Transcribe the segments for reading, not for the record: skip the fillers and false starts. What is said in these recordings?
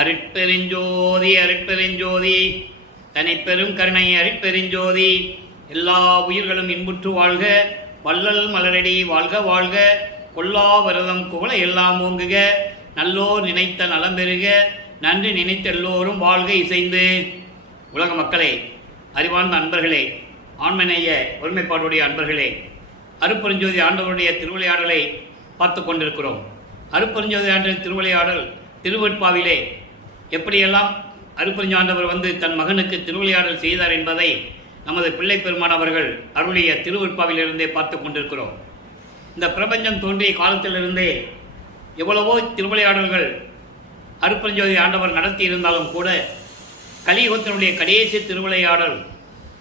அருட்பெருஞ்சோதி அருட்பெருஞ்சோதி தனிப்பெரும் கருணை அருட்பெருஞ்சோதி. எல்லா உயிர்களும் இன்புற்று வாழ்க, வள்ளல் மலரடி வாழ்க வாழ்க, கொல்லா வரதம் குவளை எல்லாம் ஓங்குக, நல்லோர் நினைத்த நலம் பெறுக, நன்றி நினைத்த எல்லோரும் வாழ்க இசைந்து. உலக மக்களே, அறிவார்ந்த அன்பர்களே, ஆண்மநேய ஒருமைப்பாடுடைய அன்பர்களே, அருட்பெருஞ்சோதி ஆண்டவருடைய திருவிளையாடலை பார்த்து கொண்டிருக்கிறோம். அருட்பெருஞ்சோதி ஆண்டவரின் திருவிளையாடல் திருவெட்பாவிலே எப்படியெல்லாம் அருட்பெருஞ்சாண்டவர் தன் மகனுக்கு திருவிளையாடல் செய்தார் என்பதை நமது பிள்ளை பெருமான் அவர்கள் அருளிய திருவெட்பாவிலிருந்தே பார்த்து கொண்டிருக்கிறோம். இந்த பிரபஞ்சம் தோன்றிய காலத்திலிருந்தே எவ்வளவோ திருவிளையாடல்கள் அருட்பெருஞ்சோதி ஆண்டவர் நடத்தி இருந்தாலும் கூட கலியுகத்தினுடைய கடைசி திருவிளையாடல்,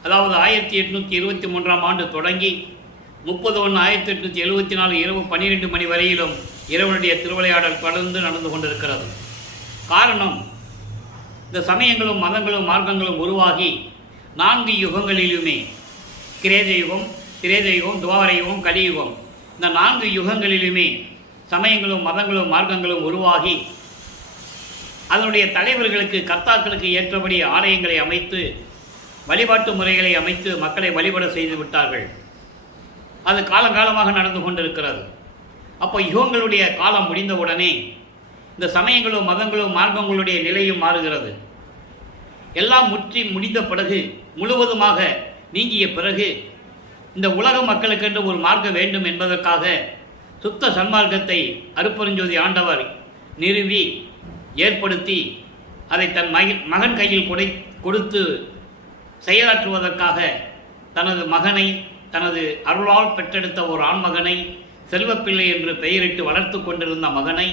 அதாவது 1823ஆம் ஆண்டு தொடங்கி 30/1/1874 இரவு 12 மணி வரையிலும் இறைவனுடைய திருவிளையாடல் தொடர்ந்து நடந்து கொண்டிருக்கிறது. காரணம், இந்த சமயங்களும் மதங்களும் மார்க்கங்களும் உருவாகி 4 யுகங்களிலுமே, கிரேத யுகம், திரேத யுகம், துவார யுகம், கலியுகம், இந்த 4 யுகங்களிலுமே சமயங்களும் மதங்களும் மார்க்கங்களும் உருவாகி அதனுடைய தலைவர்களுக்கு கர்த்தாக்களுக்கு ஏற்றபடி ஆலயங்களை அமைத்து வழிபாட்டு முறைகளை அமைத்து மக்களை வழிபட செய்து விட்டார்கள். அது காலங்காலமாக நடந்து கொண்டிருக்கிறது. அப்போ யுகங்களுடைய காலம் முடிந்தவுடனே இந்த சமயங்களும் மதங்களும் மார்க்கங்களுடைய நிலையும் மாறுகிறது. எல்லாம் முற்றி முடிந்த பிறகு, முழுவதுமாக நீங்கிய பிறகு, இந்த உலக மக்களுக்கென்று ஒரு மார்க்கம் வேண்டும் என்பதற்காக சுத்த சன்மார்க்கத்தை அருட்பெருஞ்சோதி ஆண்டவர் நிறுவி ஏற்படுத்தி அதை தன் மகன் கையில் கொடுத்து செயலாற்றுவதற்காக தனது மகனை, தனது அருளால் பெற்றெடுத்த ஒரு ஆண்மகனை, செல்வப்பிள்ளை என்று பெயரிட்டு வளர்த்து கொண்டிருந்த மகனை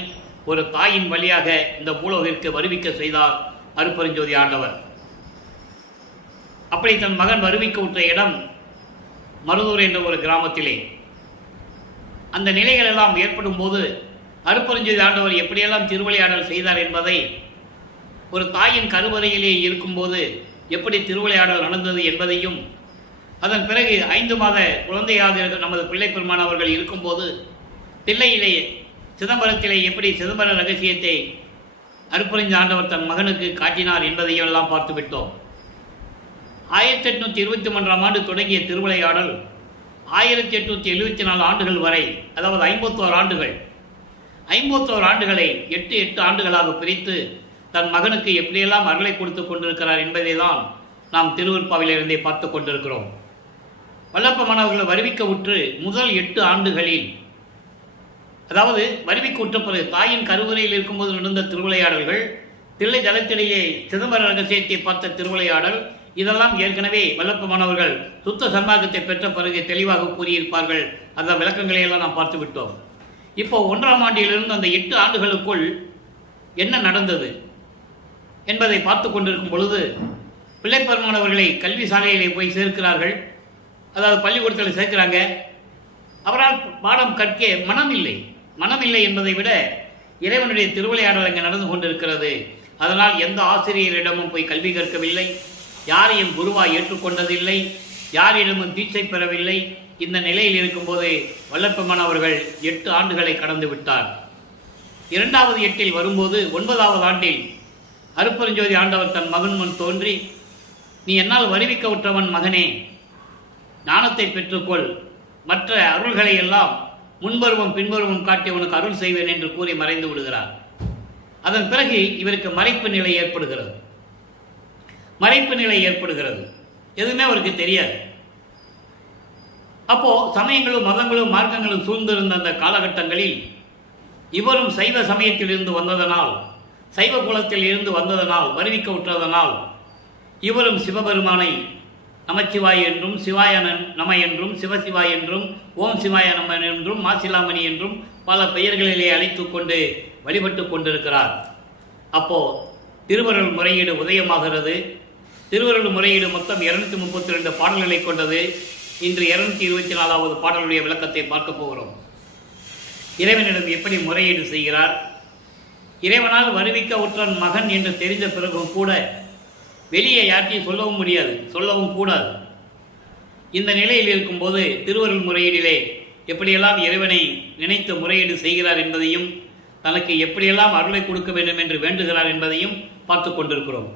ஒரு தாயின் வழியாக இந்த பூலோகிற்கு வருவிக்க செய்தார் அருட்பெருஞ்சோதி ஆண்டவர். அப்படி தன் மகன் வருவிக்க விட்ட இடம் மருதூர் என்ற ஒரு கிராமத்திலே. அந்த நிலைகள் எல்லாம் ஏற்படும் போது அருட்பெருஞ்சோதி ஆண்டவர் எப்படியெல்லாம் திருவிளையாடல் செய்தார் என்பதை, ஒரு தாயின் கருவறையிலே இருக்கும்போது எப்படி திருவிளையாடல் நடந்தது என்பதையும், அதன் பிறகு 5 மாத குழந்தையாக நமது பிள்ளை பெருமான் அவர்கள் இருக்கும்போது தில்லையிலே சிதம்பரத்திலே எப்படி சிதம்பர ரகசியத்தை அருட்பெருஞ்சோதி ஆண்டவர் தன் மகனுக்கு காட்டினார் என்பதையும் எல்லாம் பார்த்து விட்டோம். 1823ஆம் ஆண்டு தொடங்கிய திருவிளையாடல் 1874 ஆண்டுகள் வரை, அதாவது 51 ஆண்டுகள், 51 ஆண்டுகளை 8 ஆண்டுகளாக பிரித்து தன் மகனுக்கு எப்படியெல்லாம் அருளை கொடுத்து கொண்டிருக்கிறார் என்பதை தான் நாம் திருவெட்பாவிலிருந்தே பார்த்து கொண்டிருக்கிறோம். வல்லப்ப மாணவர்களை வருவிக்க உற்று முதல் 8 ஆண்டுகளில், அதாவது வருவிக்க உற்ற பிறகு தாயின் கருவறையில் இருக்கும்போது நடந்த திருவிளையாடல்கள், தில்லை தளத்திலேயே சிதம்பர ரகசியத்தை பார்த்த திருவிளையாடல், இதெல்லாம் ஏற்கனவே வல்லப்ப மாணவர்கள் சுத்த சன்மார்க்கத்தை பெற்ற பிறகு தெளிவாக கூறியிருப்பார்கள். அந்த விளக்கங்களை எல்லாம் நாம் பார்த்து விட்டோம். இப்போ 1ஆம் ஆண்டிலிருந்து அந்த 8 ஆண்டுகளுக்குள் என்ன நடந்தது என்பதை பார்த்து கொண்டிருக்கும் பொழுது பிள்ளைப்பெருமானவர்களை கல்வி சாலையிலே போய் சேர்க்கிறார்கள். அதாவது பள்ளிக்கூடத்தில் சேர்க்கிறாங்க. அவரால் பாடம் கற்க மனம் இல்லை என்பதை விட இறைவனுடைய திருவிளையாடல் அங்கே நடந்து கொண்டிருக்கிறது. அதனால் எந்த ஆசிரியரிடமும் போய் கல்வி கற்கவில்லை, யாரையும் குருவாய் ஏற்றுக்கொண்டதில்லை, யாரிடமும் தீட்சை பெறவில்லை. இந்த நிலையில் இருக்கும்போது வல்லப்பெருமான் அவர்கள் 8 ஆண்டுகளை கடந்து விட்டார். 2வது 8இல் வரும்போது 9வது ஆண்டில் அருட்பெருஞ்சோதி ஆண்டவர் தன் மகன் முன் தோன்றி, நீ என்னால் வருவிக்க உற்றவன் மகனே, ஞானத்தை பெற்றுக்கொள், மற்ற அருள்களை எல்லாம் முன்பருவம் பின்பருவம் காட்டி உனக்கு அருள் செய்வேன் என்று கூறி மறைந்து விடுகிறார். அதன் பிறகு இவருக்கு மறைப்பு நிலை ஏற்படுகிறது. எதுவுமே அவருக்கு தெரியாது. அப்போ சமயங்களும் மதங்களும் மார்க்கங்களும் சூழ்ந்திருந்த அந்த காலகட்டங்களில் இவரும் சைவ சமயத்தில் இருந்து வந்ததனால், சைவ குலத்தில் இருந்து வந்ததனால், வருவிக்க உற்றதனால் இவரும் சிவபெருமானை நமச்சிவாய் என்றும், சிவாய நம என்றும், சிவசிவாய் என்றும், ஓம் சிவாய நம என்றும், மாசிலாமணி என்றும் பல பெயர்களிலே அழைத்து கொண்டு வழிபட்டு கொண்டிருக்கிறார். அப்போ திருவருள் முறையீடு உதயமாகிறது. திருவருள் முறையீடு மொத்தம் 232 பாடல்களை கொண்டது. இன்று 224வது பாடலுடைய விளக்கத்தை பார்க்க போகிறோம். இறைவனிடம் எப்படி முறையீடு செய்கிறார், இறைவனால் வருவிக்க உற்றன் மகன் என்று தெரிந்த பிறகும் கூட வெளியே யாற்றையும் சொல்லவும் முடியாது, சொல்லவும் கூடாது. இந்த நிலையில் இருக்கும்போது திருவருள் முறையீடிலே எப்படியெல்லாம் இறைவனை நினைத்து முறையீடு செய்கிறார் என்பதையும், தனக்கு எப்படியெல்லாம் அருளை கொடுக்க வேண்டும் என்று வேண்டுகிறார் என்பதையும் பார்த்து கொண்டிருக்கிறோம்.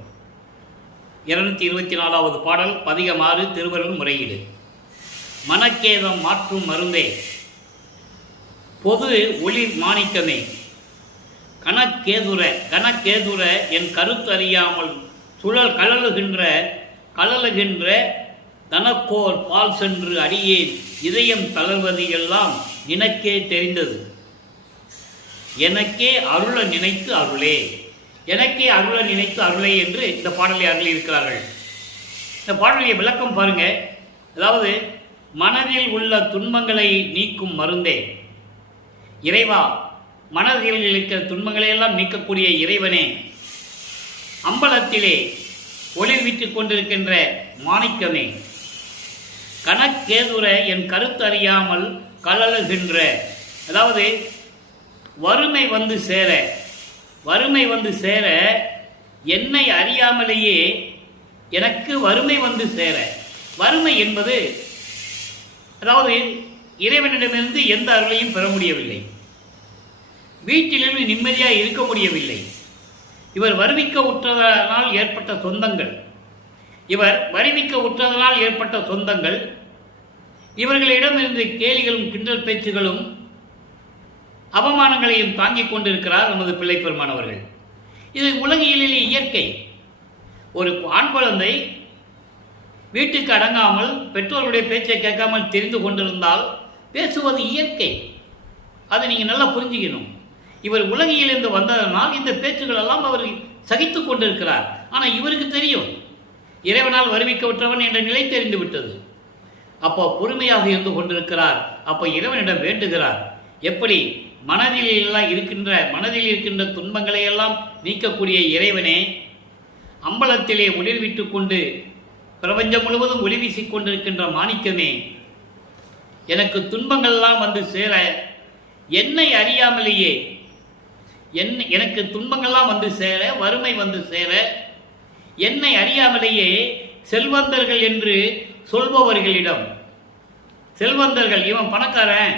224வது பாடல், பதிகம் 6, திருவருள் முறையீடு. மனக்கேதம் மாற்றும் மருந்தே, பொது ஒளிர் மாணிக்கமே, கனக்கேதுர என் கருத்து அறியாமல் சுழல் கழலுகின்ற தனக்கோர் பால் சென்று அடியேன் இதயம் தளர்வது எல்லாம் நினக்கே தெரிந்தது. எனக்கே அருள நினைத்து அருளே, எனக்கே அருள நினைத்து அருளே என்று இந்த பாடலை அருளியிருக்கிறார்கள். இந்த பாடலுடைய விளக்கம் பாருங்க. அதாவது, மனதில் உள்ள துன்பங்களை நீக்கும் மருந்தே, இறைவா, மனதில் இருக்கிற துன்பங்களை எல்லாம் நீக்கக்கூடிய இறைவனே, அம்பலத்திலே ஒளிர்விட்டுக் கொண்டிருக்கின்ற மாணிக்கமே, கனக்கேதுர என் கருத்து அறியாமல் கழலுகின்ற, அதாவது வறுமை வந்து சேர என்னை அறியாமலேயே எனக்கு வறுமை வந்து சேர. வறுமை என்பது, அதாவது இறைவனிடமிருந்து எந்த அருளையும் பெற முடியவில்லை, வீட்டிலிருந்து நிம்மதியாக இருக்க முடியவில்லை. இவர் வருவிக்க உற்றதனால் ஏற்பட்ட சொந்தங்கள், இவர்களிடமிருந்து கேலிகளும் கிண்டல் பேச்சுகளும் அவமானங்களையும் தாங்கிக் கொண்டிருக்கிறார் நமது பிள்ளை பெருமானவர்கள். இது உலகியலிலே இயற்கை. ஒரு ஆண் குழந்தை வீட்டுக்கு அடங்காமல் பெற்றோருடைய பேச்சை கேட்காமல் தெரிந்து கொண்டிருந்தால் பேசுவது இயற்கை. அதை நீங்கள் நல்லா புரிஞ்சுக்கணும். இவர் உலகிலிருந்து வந்ததனால் இந்த பேச்சுகள் எல்லாம் அவர் சகித்து கொண்டிருக்கிறார். ஆனால் இவருக்கு தெரியும், இறைவனால் வருவிக்க விட்டவன் என்ற நிலை தெரிந்து விட்டது. அப்போ பொறுமையாக இருந்து கொண்டிருக்கிறார். அப்போ இறைவனிடம் வேண்டுகிறார். எப்படி மனதில் இருக்கின்ற துன்பங்களை எல்லாம் நீக்கக்கூடிய இறைவனே, அம்பலத்திலே ஒளிர்விட்டு கொண்டு பிரபஞ்சம் முழுவதும் ஒளி வீசிக் கொண்டிருக்கின்ற மாணிக்கமே, எனக்கு துன்பங்கள்லாம் வந்து சேர என்னை அறியாமலேயே எனக்கு துன்பங்கள்லாம் வந்து சேர, வறுமை வந்து சேர, என்னை அறியாமலேயே செல்வந்தர்கள் என்று சொல்பவர்களிடம், செல்வந்தர்கள், இவன் பணக்காரன்,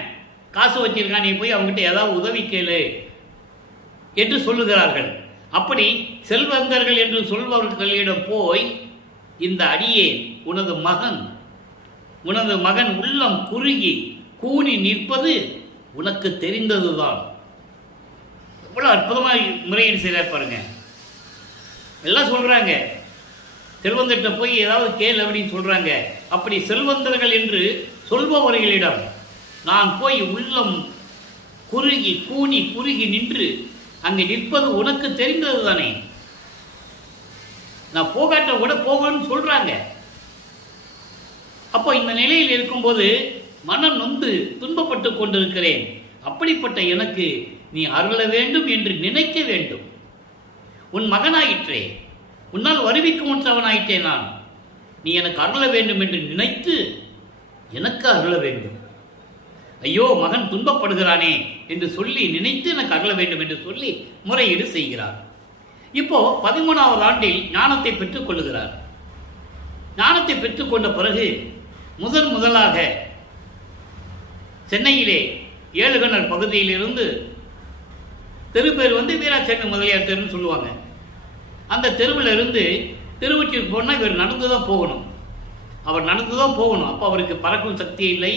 காசு வச்சிருக்கான், நீ போய் அவங்ககிட்ட ஏதாவது உதவி கேளு என்று சொல்லுகிறார்கள். அப்படி செல்வந்தர்கள் என்று சொல்பவர்களிடம் போய், இந்த அடியேன் உனது மகன் உள்ளம் குறுகி கூனி நிற்பது உனக்கு தெரிந்ததுதான். எவ்வளவு அற்புதமாக முறையீடு செய்ய பாருங்க. எல்லாம் சொல்றாங்க, செல்வந்தர்கிட்ட போய் ஏதாவது கேள் அப்படின்னு சொல்றாங்க. அப்படி செல்வந்தர்கள் என்று சொல்பவர்களிடம் நான் போய் உள்ளம் குறுகி நின்று அங்கே நிற்பது உனக்கு தெரிந்தது தானே. நான் போகாட்ட கூட போகணும்னு சொல்றாங்க. அப்போ இந்த நிலையில் இருக்கும்போது மனம் நொந்து துன்பப்பட்டு கொண்டிருக்கிறேன். அப்படிப்பட்ட எனக்கு நீ அருள வேண்டும் என்று நினைக்க வேண்டும். உன் மகனாயிற்றே, உன்னால் வருவிக்க முற்றவனாயிற்றே நான், நீ எனக்கு அருள வேண்டும் என்று நினைத்து எனக்கு அருள வேண்டும். ஐயோ, மகன் துன்பப்படுகிறானே என்று சொல்லி நினைத்து எனக்கு அருள வேண்டும் என்று சொல்லி முறையீடு செய்கிறார். இப்போ 13வது ஆண்டில் ஞானத்தை பெற்றுக் கொள்ளுகிறார். ஞானத்தை பெற்றுக்கொண்ட பிறகு முதலாக சென்னையிலே ஏழுகணர் பகுதியிலிருந்து தெரு பேர் வீராசாமி முதலியார் தெருன்னு சொல்லுவாங்க. அந்த தெருவில் இருந்து திருவொற்றியூர் போனால் இவர் நடந்துதான் போகணும். அவர் நடந்துதான் போகணும். அப்போ அவருக்கு பறக்கும் சக்தி இல்லை,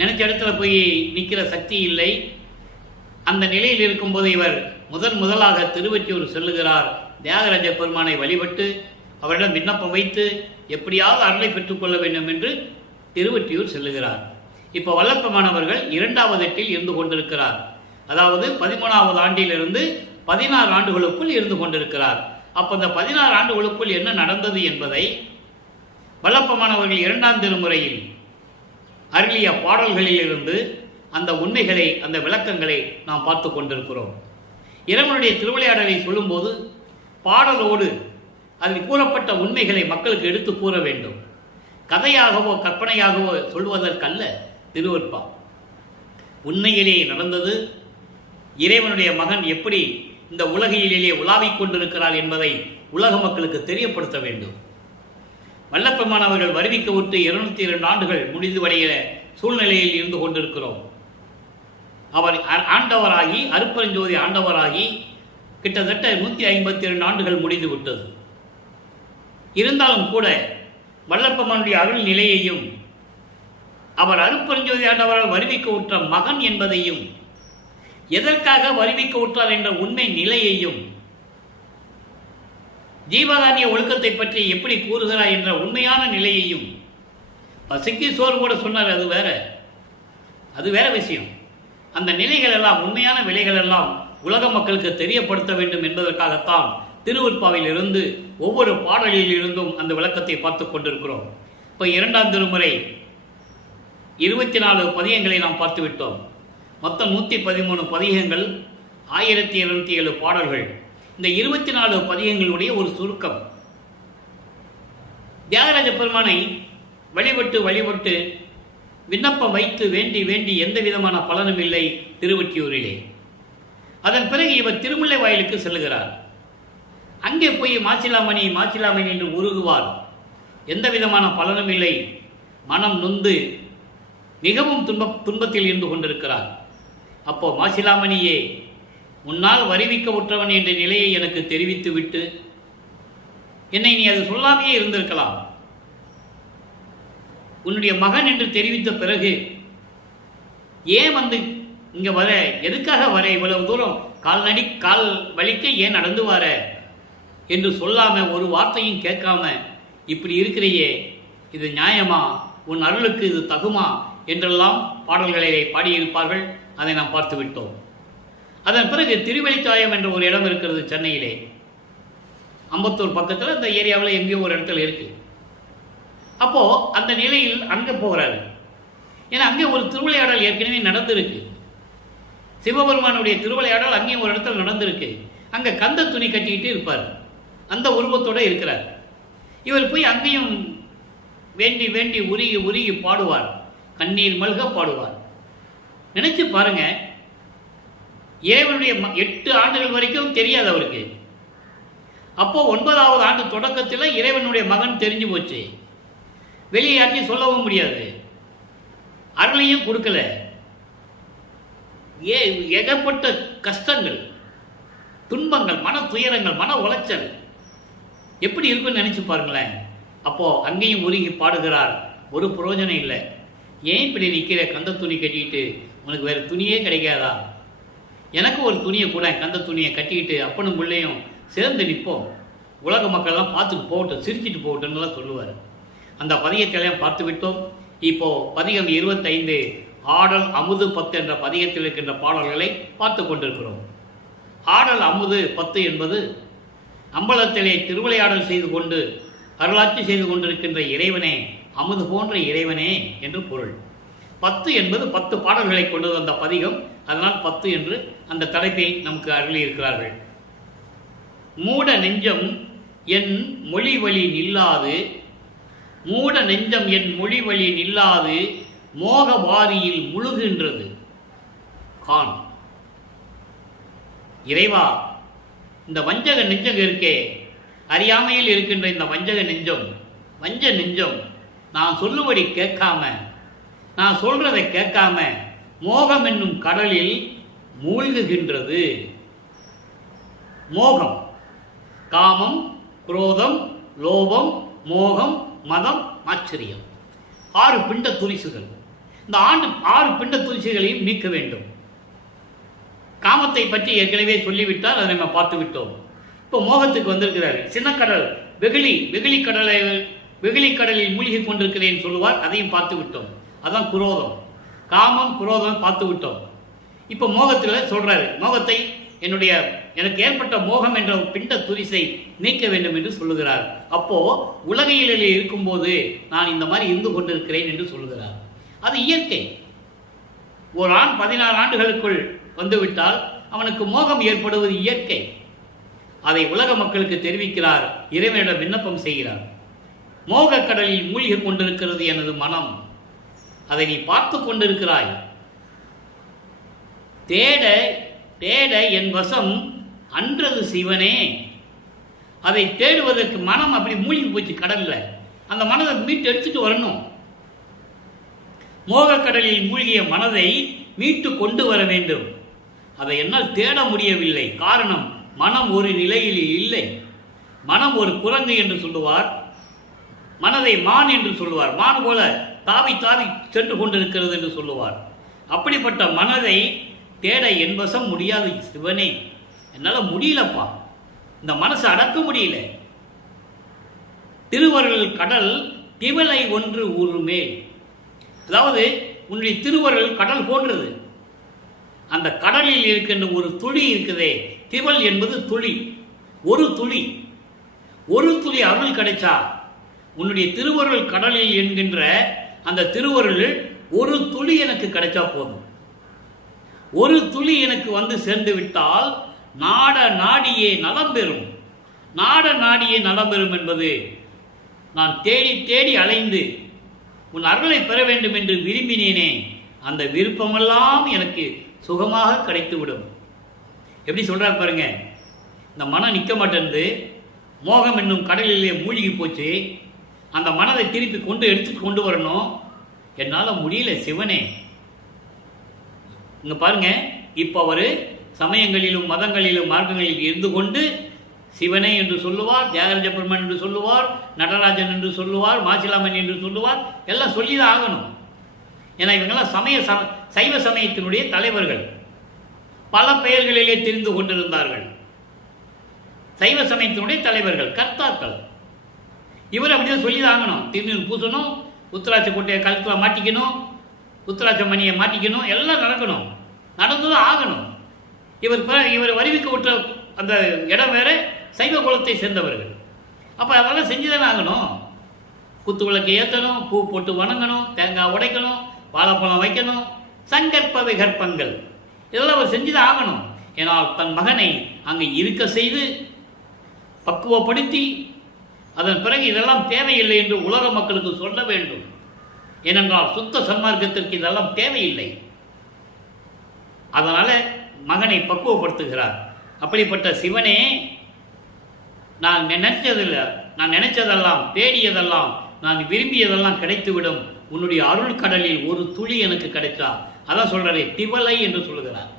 நினைச்ச இடத்துல போய் நிற்கிற சக்தி இல்லை. அந்த நிலையில் இருக்கும்போது இவர் முதலாக திருவொற்றியூர் செல்லுகிறார். தியாகராஜ பெருமானை வழிபட்டு அவரிடம் விண்ணப்பம் வைத்து எப்படியாவது அருளை பெற்றுக்கொள்ள வேண்டும் என்று திருவொற்றியூர் செல்லுகிறார். இப்போ வல்லப்பமானவர்கள் 2வது எட்டில் இருந்து கொண்டிருக்கிறார். அதாவது 13வது ஆண்டிலிருந்து 16 ஆண்டுகளுக்குள் இருந்து கொண்டிருக்கிறார். அப்போ இந்த 16 ஆண்டுகளுக்குள் என்ன நடந்தது என்பதை வல்லப்பமானவர்கள் 2ஆம் திருமுறையில் அருளிய பாடல்களிலிருந்து அந்த உண்மைகளை, அந்த விளக்கங்களை நாம் பார்த்து கொண்டிருக்கிறோம். இறைவனுடைய திருவிளையாடலை சொல்லும்போது பாடலோடு அதில் கூறப்பட்ட உண்மைகளை மக்களுக்கு எடுத்து கூற வேண்டும். கதையாகவோ கற்பனையாகவோ சொல்வதற்கல்ல திருவருட்பா. உண்மையிலே நடந்தது. இறைவனுடைய மகன் எப்படி இந்த உலகிலே உலாவிக் கொண்டிருக்கிறார் என்பதை உலக மக்களுக்கு தெரியப்படுத்த வேண்டும். வல்லப்பெருமானவர்கள் வருவிக்க விட்டு 202 ஆண்டுகள் முடிந்துவடைய சூழ்நிலையில் இருந்து கொண்டிருக்கிறோம். அவர் ஆண்டவராகி அருப்பெருஞ்சோதி ஆண்டவராகி கிட்டத்தட்ட 152 ஆண்டுகள் முடிந்து விட்டது. இருந்தாலும் கூட வல்லற்பெருமானுடைய அருள் நிலையையும் அவர் அருப்பெருஞ்சோதி ஆண்டவரால் வருவிக்க உற்ற மகன் என்பதையும் எதற்காக வருவிக்க உற்றார் என்ற உண்மை நிலையையும் ஜீவகாரிய ஒழுக்கத்தை பற்றி எப்படி கூறுகிறார் என்ற உண்மையான நிலையையும் பசிக்கு சோறு கூட சொன்னார். அது வேற விஷயம். அந்த நிலைகள் எல்லாம் உண்மையான விலைகள் எல்லாம் உலக மக்களுக்கு தெரியப்படுத்த வேண்டும் என்பதற்காகத்தான் திருவருட்பாவில் இருந்து ஒவ்வொரு பாடலில் இருந்தும் அந்த விளக்கத்தை பார்த்து கொண்டிருக்கிறோம். இப்போ 2ஆம் திருமுறை 24 பதிகங்களை நாம் பார்த்துவிட்டோம். மொத்தம் 113 பதிகங்கள், 1207 பாடல்கள். இந்த 24 பதிகங்களுடைய ஒரு சுருக்கம். தியாகராஜ பெருமானை வழிபட்டு விண்ணப்பம் வைத்து வேண்டி வேண்டி எந்த விதமான பலனும் இல்லை திருவொற்றியூரிலே. அதன் பிறகு இவர் திருமுல்லை வாயிலுக்கு செல்லுகிறார். அங்கே போய் மாசிலாமணி என்று உருகுவார். எந்த விதமான பலனும் இல்லை. மனம் நொந்து மிகவும் துன்பத்தில் இருந்து கொண்டிருக்கிறார். அப்போ மாசிலாமணியே, உன்னால் வருவிக்க உற்றவன் என்ற நிலையை எனக்கு தெரிவித்து விட்டு என்னை நீ அது சொல்லாமையே இருந்திருக்கலாம். உன்னுடைய மகன் என்று தெரிவித்த பிறகு ஏன் வந்து இங்க வர, எதுக்காக வர, இவ்வளவு தூரம் கால் வலிக்க ஏன் நடந்து வர என்று சொல்லாம ஒரு வார்த்தையும் கேட்காம இப்படி இருக்கிறையே, இது நியாயமா, உன் அருளுக்கு இது தகுமா என்றெல்லாம் பாடல்களை பாடியிருப்பார்கள். அதை நாம் பார்த்து விட்டோம். அதன் பிறகு திருவெளித்தாயம் என்ற ஒரு இடம் இருக்கிறது சென்னையிலே. அம்பத்தூர் பக்கத்தில் அந்த ஏரியாவில் எங்கேயோ ஒரு இடத்துல இருக்கு. அப்போ அந்த நிலையில் அங்கே போகிறாரு. ஏன்னா அங்கே ஒரு திருவிளையாடல் ஏற்கனவே நடந்திருக்கு. சிவபெருமானுடைய திருவிளையாடல் அங்கேயும் ஒரு இடத்துல நடந்திருக்கு. அங்கே கந்த துணி கட்டிக்கிட்டு இருப்பார். அந்த உருவத்தோடு இருக்கிறார். இவர் போய் அங்கேயும் வேண்டி வேண்டி உருகி உருகி பாடுவார். கண்ணீர் மல்க பாடுவார். நினைச்சு பாருங்க, இறைவனுடைய 8 ஆண்டுகள் வரைக்கும் தெரியாது அவருக்கு. அப்போ 9வது ஆண்டு தொடக்கத்தில் இறைவனுடைய மகன் தெரிஞ்சு போச்சு. வெளியே யார்ட்டையும் சொல்லவும் முடியாது. அருளையும் கொடுக்கல. ஏகப்பட்ட கஷ்டங்கள், துன்பங்கள், மன துயரங்கள், மன உளைச்சல் எப்படி இருக்குன்னு நினைச்சு பாருங்களேன். அப்போ அங்கேயும் உருகி பாடுகிறார். ஒரு பிரயோஜனம் இல்லை. ஏன் இப்படி நிற்கிற, கந்த துணி கட்டிக்கிட்டு, உனக்கு வேறு துணியே கிடைக்காதா? எனக்கு ஒரு துணியை கூட, கந்த துணியை கட்டிக்கிட்டு அப்பனும் பிள்ளையும் சேர்ந்து நிற்போம், உலக மக்கள்லாம் பார்த்துட்டு போகட்டும், சிரிச்சிட்டு போகட்டும்னுலாம் சொல்லுவார். அந்த பதிகத்தையெல்லாம் பார்த்து விட்டோம். இப்போ பதிகம் 25 ஆடல் அமுது 10 என்ற பதிகத்தில் இருக்கின்ற பாடல்களை பார்த்து கொண்டிருக்கிறோம். ஆடல் அமுது 10 என்பது அம்பலத்திலே திருவிளையாடல் செய்து கொண்டு அருளாட்சி செய்து கொண்டிருக்கின்ற இறைவனே, அமுது போன்ற இறைவனே என்று பொருள். 10 என்பது 10 பாடல்களை கொண்டது அந்த பதிகம். அதனால் 10 என்று அந்த தலைப்பை நமக்கு அருளி இருக்கிறார்கள். மூட நெஞ்சம் என் மொழி வழி நில்லாது, மூட நெஞ்சம் என் மொழி வழி நில்லாது மோக வாரியில் முழுகின்றது கான். இறைவா, இந்த வஞ்சக நெஞ்சம் இருக்கே, அறியாமையில் இருக்கின்ற இந்த வஞ்சக நெஞ்சம், வஞ்ச நெஞ்சம் நான் சொல்லுபடி கேட்காம, நான் சொல்றதை கேட்காம மோகம் என்னும் கடலில் மூழ்குகின்றது. மோகம், காமம், குரோதம், லோபம், மோகம், மதம், ஆச்சரியம், 6 பிண்ட துரிசுகள். இந்த 6 பிண்ட துரிசுகளையும் நீக்க வேண்டும். காமத்தை பற்றி ஏற்கனவே சொல்லிவிட்டால் அதை நம்ம பார்த்து விட்டோம். இப்போ மோகத்துக்கு வந்திருக்கிறார். சின்னக்கடல் வெகுளி கடலில் மூழ்கி கொண்டிருக்கிறேன் சொல்லுவார். அதையும் பார்த்து விட்டோம். அதான் குரோதம், காமம், குரோதம் பார்த்து விட்டோம். இப்போ மோகத்தில் சொல்றாரு, மோகத்தை எனக்கு ஏற்பட்ட மோகம் என்ற பிண்ட துரிசை நீக்க வேண்டும் என்று சொல்லுகிறார். அப்போ உலகியலில் இருக்கும்போது நான் இந்த மாதிரி இருந்து கொண்டிருக்கிறேன் என்று சொல்லுகிறார். அது இயற்கை. ஒரு ஆண் 16 ஆண்டுகளுக்குள் வந்துவிட்டால் அவனுக்கு மோகம் ஏற்படுவது இயற்கை. அதை உலக மக்களுக்கு தெரிவிக்கிறார். இறைவனிடம் விண்ணப்பம் செய்கிறார். மோக கடலில் மூழ்கி கொண்டிருக்கிறது எனது மனம், அதை நீ பார்த்து கொண்டிருக்கிறாய். தேட தேட என் வசம் அன்றது சிவனே. அதை தேடுவதற்கு மனம் அப்படி மூழ்கி போச்சு கடல்ல. அந்த மனதை மீட்டு எடுத்துட்டு வரணும். மோக கடலில் மூழ்கிய மனதை மீட்டு கொண்டு வர வேண்டும். அதை என்னால் தேட முடியவில்லை. காரணம், மனம் ஒரு நிலையில் இல்லை. மனம் ஒரு குரங்கு என்று சொல்லுவார், மனதை மான் என்று சொல்லுவார். மான் போல தாவி தாவி சென்று கொண்டிருக்கிறது என்று சொல்லுவார். அப்படிப்பட்ட மனதை தேட என் வசம் முடியாது சிவனே. என்னால் முடியலப்பா, இந்த மனசை அடக்க முடியல. திருவருள் கடல் திவலை ஒன்று ஊருமே. அதாவது உன்னுடைய திருவருள் கடல் போன்றது. அந்த கடலில் இருக்கின்ற ஒரு துளி இருக்குதே, திவல் என்பது துளி, ஒரு துளி. ஒரு துளி அருள் கிடைச்சா, உன்னுடைய திருவருள் கடலில் என்கின்ற அந்த திருவருள் ஒரு துளி எனக்கு கிடைச்சா போதும். ஒரு துளி எனக்கு வந்து சேர்ந்து விட்டால் நாட நாடியே நலம் பெறும். நாட நாடியே நலம் பெறும் என்பது, நான் தேடி தேடி அலைந்து உன் அருளை பெற வேண்டும் என்று விரும்பினேனே, அந்த விருப்பமெல்லாம் எனக்கு சுகமாக கிடைத்துவிடும். எப்படி சொல்றாரு பாருங்க. இந்த மனம் நிற்க மாட்டேன்து, மோகம் என்னும் கடலிலே மூழ்கி போச்சு. அந்த மனதை திருப்பி எடுத்துட்டு கொண்டு வரணும். என்னால் முடியல சிவனே. இங்க பாருங்க, இப்போ அவர் சமயங்களிலும் மதங்களிலும் மார்க்கங்களிலும் இருந்து கொண்டு சிவனை என்று சொல்லுவார், தியாகராஜ பெருமான் என்று சொல்லுவார், நடராஜன் என்று சொல்லுவார், மாசிலாமன் என்று சொல்லுவார். எல்லாம் சொல்லிதான் ஆகணும். ஏன்னா இவங்கெல்லாம் சைவ சமயத்தினுடைய தலைவர்கள். பல பெயர்களிலே தெரிந்து கொண்டிருந்தார்கள். சைவ சமயத்தினுடைய தலைவர்கள், கர்த்தாக்கள். இவர் அப்படிதான் சொல்லிதான் ஆகணும். திருநீர் பூசணும், உத்தராட்ச கோட்டையை கழுத்தில் மாட்டிக்கணும், உத்தராட்ச மணியை மாட்டிக்கணும், எல்லாம் நடக்கணும். நடந்துதான் ஆகணும். இவர் வருவிக்க விட்ட அந்த இடம் வேற, சைவ குலத்தை சேர்ந்தவர்கள். அப்போ அதெல்லாம் செஞ்சுதானே ஆகணும். குத்து விளக்கு ஏற்றணும், பூ போட்டு வணங்கணும், தேங்காய் உடைக்கணும், வாழைப்பழம் வைக்கணும், சங்கற்ப விகற்பங்கள் இதெல்லாம் அவர் செஞ்சுதான் ஆகணும். ஏன்னால் தன் மகனை அங்கே இருக்க செய்து பக்குவப்படுத்தி அதன் பிறகு இதெல்லாம் தேவையில்லை என்று உலக மக்களுக்கு சொல்ல வேண்டும். ஏனென்றால் சுத்த சன்மார்க்கத்திற்கு இதெல்லாம் தேவையில்லை. அதனால மகனை பக்குவப்படுத்துகிறார். அப்படிப்பட்ட சிவனே, நான் நினைச்சதெல்லாம், தேடியதெல்லாம், நான் விரும்பியதெல்லாம் கிடைத்துவிடும். உன்னுடைய அருள் கடலில் ஒரு துளி எனக்கு கிடைச்சா, அதான் சொல்றாரு, திவலை என்று சொல்லுகிறார்.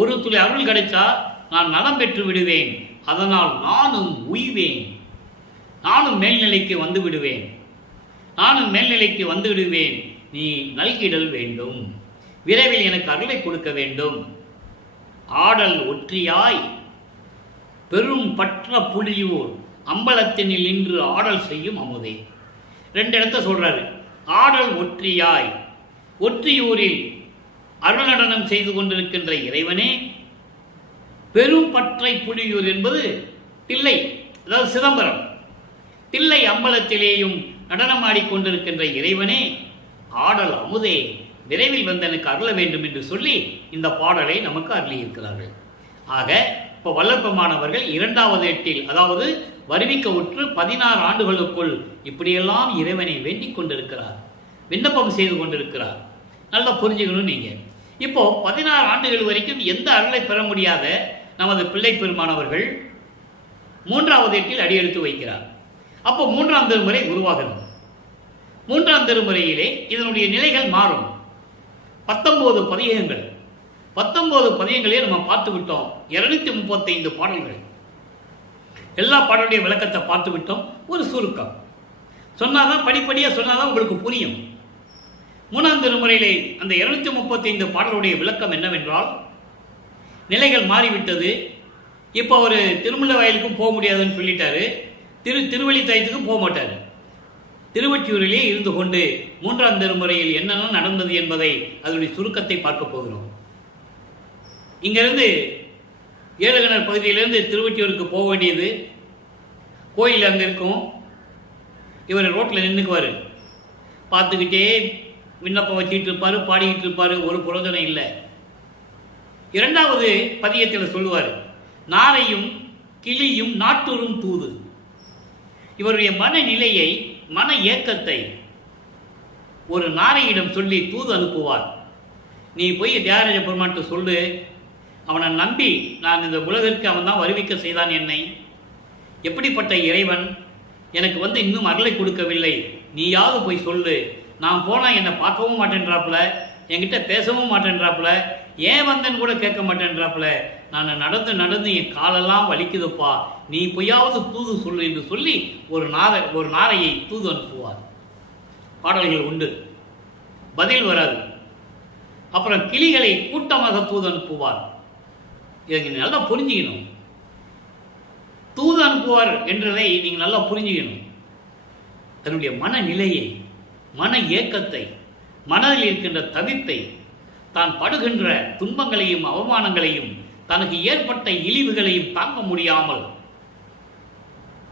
ஒரு துளி அருள் கிடைச்சா நான் நலம் பெற்று விடுவேன். அதனால் நானும் உய்வேன், நானும் மேல்நிலைக்கு வந்து விடுவேன், நானும் மேல்நிலைக்கு வந்து விடுவேன். நீ நல்கிடல் வேண்டும், விரைவில் எனக்கு அருளை கொடுக்க வேண்டும். ஆடல் ஒற்றியாய் பெரும் பற்ற புலியூர் அம்பலத்தினில் நின்று ஆடல் செய்யும் அமுதே. ரெண்டு இடத்த சொல்றாரு. ஆடல் ஒற்றியாய், ஒற்றியூரில் அருள் நடனம் செய்து கொண்டிருக்கின்ற இறைவனே. பெரும் பற்றை புலியூர் என்பது தில்லை, அதாவது சிதம்பரம். தில்லை அம்பலத்திலேயும் நடனமாடிக்கொண்டிருக்கின்ற இறைவனே, ஆடல் அமுதே, விரைவில் வந்து எனக்கு அருள வேண்டும் என்று சொல்லி இந்த பாடலை நமக்கு அருளியிருக்கிறார்கள். ஆக இப்போ வல்லற்பமானவர்கள் 2வது எட்டில், அதாவது வருவிக்க உற்று 16 ஆண்டுகளுக்குள் இப்படியெல்லாம் இறைவனை வேண்டிக் கொண்டிருக்கிறார், விண்ணப்பம் செய்து கொண்டிருக்கிறார். நல்லா புரிஞ்சுக்கணும் நீங்க. இப்போ 16 ஆண்டுகள் வரைக்கும் எந்த அருளை பெற முடியாத நமது பிள்ளை பெருமானவர்கள் 3வது எட்டில் அடியெடுத்து வைக்கிறார். அப்போ 3ஆம் திருமுறை உருவாகிறது. 3ஆம் திருமுறையிலே இதனுடைய நிலைகள் மாறும். 19 பதிகங்கள், 19 பதிகங்களே நம்ம பார்த்து விட்டோம். 235 பாடல்கள், எல்லா பாடலுடைய விளக்கத்தை பார்த்து விட்டோம். ஒரு சுருக்கம் சொன்னாதான், படிப்படியாக சொன்னாதான் உங்களுக்கு புரியும். 3ஆம் திருமுறையிலே அந்த 235 பாடலுடைய விளக்கம் என்னவென்றால், நிலைகள் மாறிவிட்டது. இப்போ அவர் திருமலை வயலுக்கும் போக முடியாதுன்னு சொல்லிட்டாரு, திருவள்ளித்தாயத்துக்கும் போக மாட்டார். திருவொற்றியூரிலே இருந்து கொண்டு 3ஆம் திருமுறையில் என்னென்ன நடந்தது என்பதை அதனுடைய சுருக்கத்தை பார்க்க போகிறோம். இங்கிருந்து ஏழுகிணர் பகுதியிலிருந்து திருவொற்றியூருக்கு போக வேண்டியது. கோயில் அங்கே இருக்கும். இவர் ரோட்டில் நின்றுக்குவார், பார்த்துக்கிட்டே விண்ணப்பம் வச்சுக்கிட்டு இருப்பார், பாடிக்கிட்டு இருப்பார். ஒரு புரோஜனம் இல்லை. 2வது பதியத்தில் சொல்லுவார், நாரையும் கிளியும் நாட்டுறும் தூது. இவருடைய மனநிலையை, மன ஏக்கத்தை ஒரு நாரையிடம் சொல்லி தூது அனுப்புவார். நீ போய் தியாகராஜ பெருமான்ட்டு சொல்லு, அவனை நம்பி நான் இந்த உலகிற்கு அவன் தான் வருவிக்க செய்தான் என்னை. எப்படிப்பட்ட இறைவன், எனக்கு வந்து இன்னும் அருளை கொடுக்கவில்லை, நீயாவது போய் சொல்லு. நான் போனால் என்னை பார்க்கவும் மாட்டேன்றாப்புல, என்கிட்ட பேசவும் மாட்டேன்றாப்புல, ஏன் வந்தேன்னு கூட கேட்க மாட்டேன்றாப்புல, நான் நடந்து நடந்து என் காலெல்லாம் வலிக்குதுப்பா, நீ பொய்யாவது தூது சொல்லு என்று சொல்லி ஒரு நாரையை தூது அனுப்புவார். பாடல்கள் உண்டு, பதில் வராது. அப்புறம் கிளிகளை கூட்டமாக தூது அனுப்புவார். இதை நல்லா புரிஞ்சுக்கணும். தூது அனுப்புவார் என்றதை நீங்கள் நல்லா புரிஞ்சுக்கணும். தன்னுடைய மனநிலையை, மன ஏக்கத்தை, மனதில் இருக்கின்ற தவிப்பை, தான் படுகின்ற துன்பங்களையும் அவமானங்களையும் தனக்கு ஏற்பட்ட இழிவுகளையும் தாங்க முடியாமல்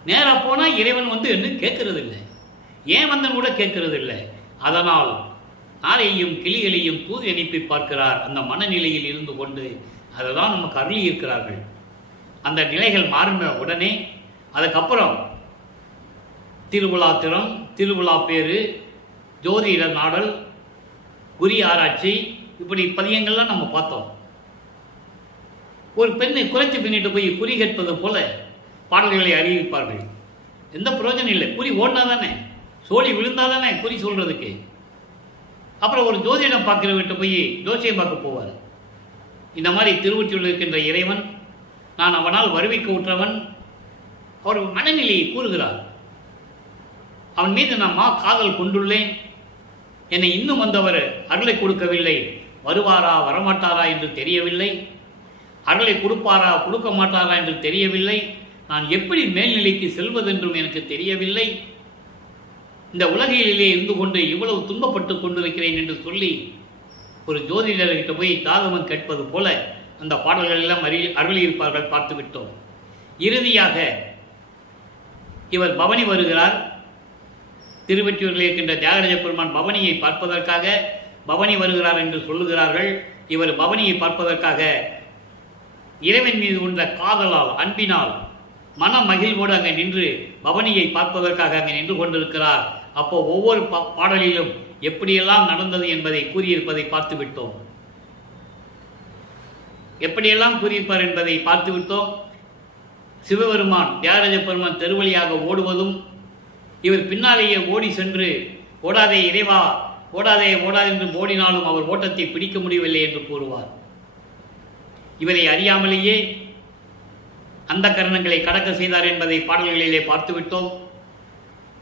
நேராக போனால் இறைவன் என்ன கேட்கறது இல்லை, ஏன் வந்தன் கூட கேட்கறது இல்லை. அதனால் நாரையும் கிளிகளையும் தூது அனுப்பி பார்க்கிறார். அந்த மனநிலையில் இருந்து கொண்டு அதை தான் நமக்கு அருளி இருக்கிறார்கள். அந்த நிலைகள் மாறின உடனே அதுக்கப்புறம் திருவிழா திறம், திருவிழா பேரு, ஜோதிட நாடல், குறி ஆராய்ச்சி, இப்படி பதியங்கள்லாம் நம்ம பார்த்தோம். ஒரு பெண்ணை குறைச்சி பின்னிட்டு போய் குறி கேட்பது போல பாடல்களை அறிவிப்பார்கள். எந்த பிரயோஜனம் இல்லை. குறி ஓடினா தானே, சோழி விழுந்தா தானே குறி சொல்றதுக்கு. அப்புறம் ஒரு ஜோதிடம் பார்க்கிறவர்கிட்ட போய் ஜோசியம் பார்க்க போவார். இந்த மாதிரி திருவொற்றியூரில் இருக்கின்ற இறைவன், நான் அவனால் வருவிக்க உற்றவன், அவர் மனநிலையை கூறுகிறார். அவன் மீது நான் காதல் கொண்டுள்ளேன், என்னை இன்னும் வந்தவர் அருளை கொடுக்கவில்லை, வருவாரா வரமாட்டாரா என்று தெரியவில்லை, அருளை கொடுப்பாரா கொடுக்க மாட்டாரா என்று தெரியவில்லை, நான் எப்படி மேல்நிலைக்கு செல்வதென்றும் எனக்கு தெரியவில்லை, இந்த உலகிலே இருந்து கொண்டு இவ்வளவு துன்பப்பட்டு கொண்டிருக்கிறேன் என்று சொல்லி ஒரு ஜோதிடர்கிட்ட போய் தாதவன் கேட்பது போல அந்த பாடல்கள் எல்லாம் அருளியிருப்பார்கள், பார்த்து விட்டோம். இறுதியாக இவர் பவனி வருகிறார். திருவொற்றியூரில் இருக்கின்ற தியாகராஜ பெருமான் பவனியை பார்ப்பதற்காக பவனி வருகிறார் என்று சொல்லுகிறார்கள். இவர் பவனியை பார்ப்பதற்காக இறைவன் மீது உள்ள காதலால், அன்பினால், மன மகிழ்வோடு அங்கே நின்று பவனியை பார்ப்பதற்காக அங்கே நின்று கொண்டிருக்கிறார். அப்போ ஒவ்வொரு பாடலிலும் எப்படியெல்லாம் நடந்தது என்பதை கூறியிருப்பதை பார்த்து விட்டோம். எப்படியெல்லாம் கூறியிருப்பார் என்பதை பார்த்து விட்டோம். சிவபெருமான் தியாகராஜ பெருமான் தெருவழியாக ஓடுவதும், இவர் பின்னாலேயே ஓடி சென்று ஓடாதே இறைவா, ஓடாதே ஓடாதே என்று ஓடினாலும் அவர் ஓட்டத்தை பிடிக்க முடியவில்லை என்று கூறுவார். இவரை அறியாமலேயே அந்த கரணங்களை கடக்க செய்தார் என்பதை பாடல்களிலே பார்த்துவிட்டோம்.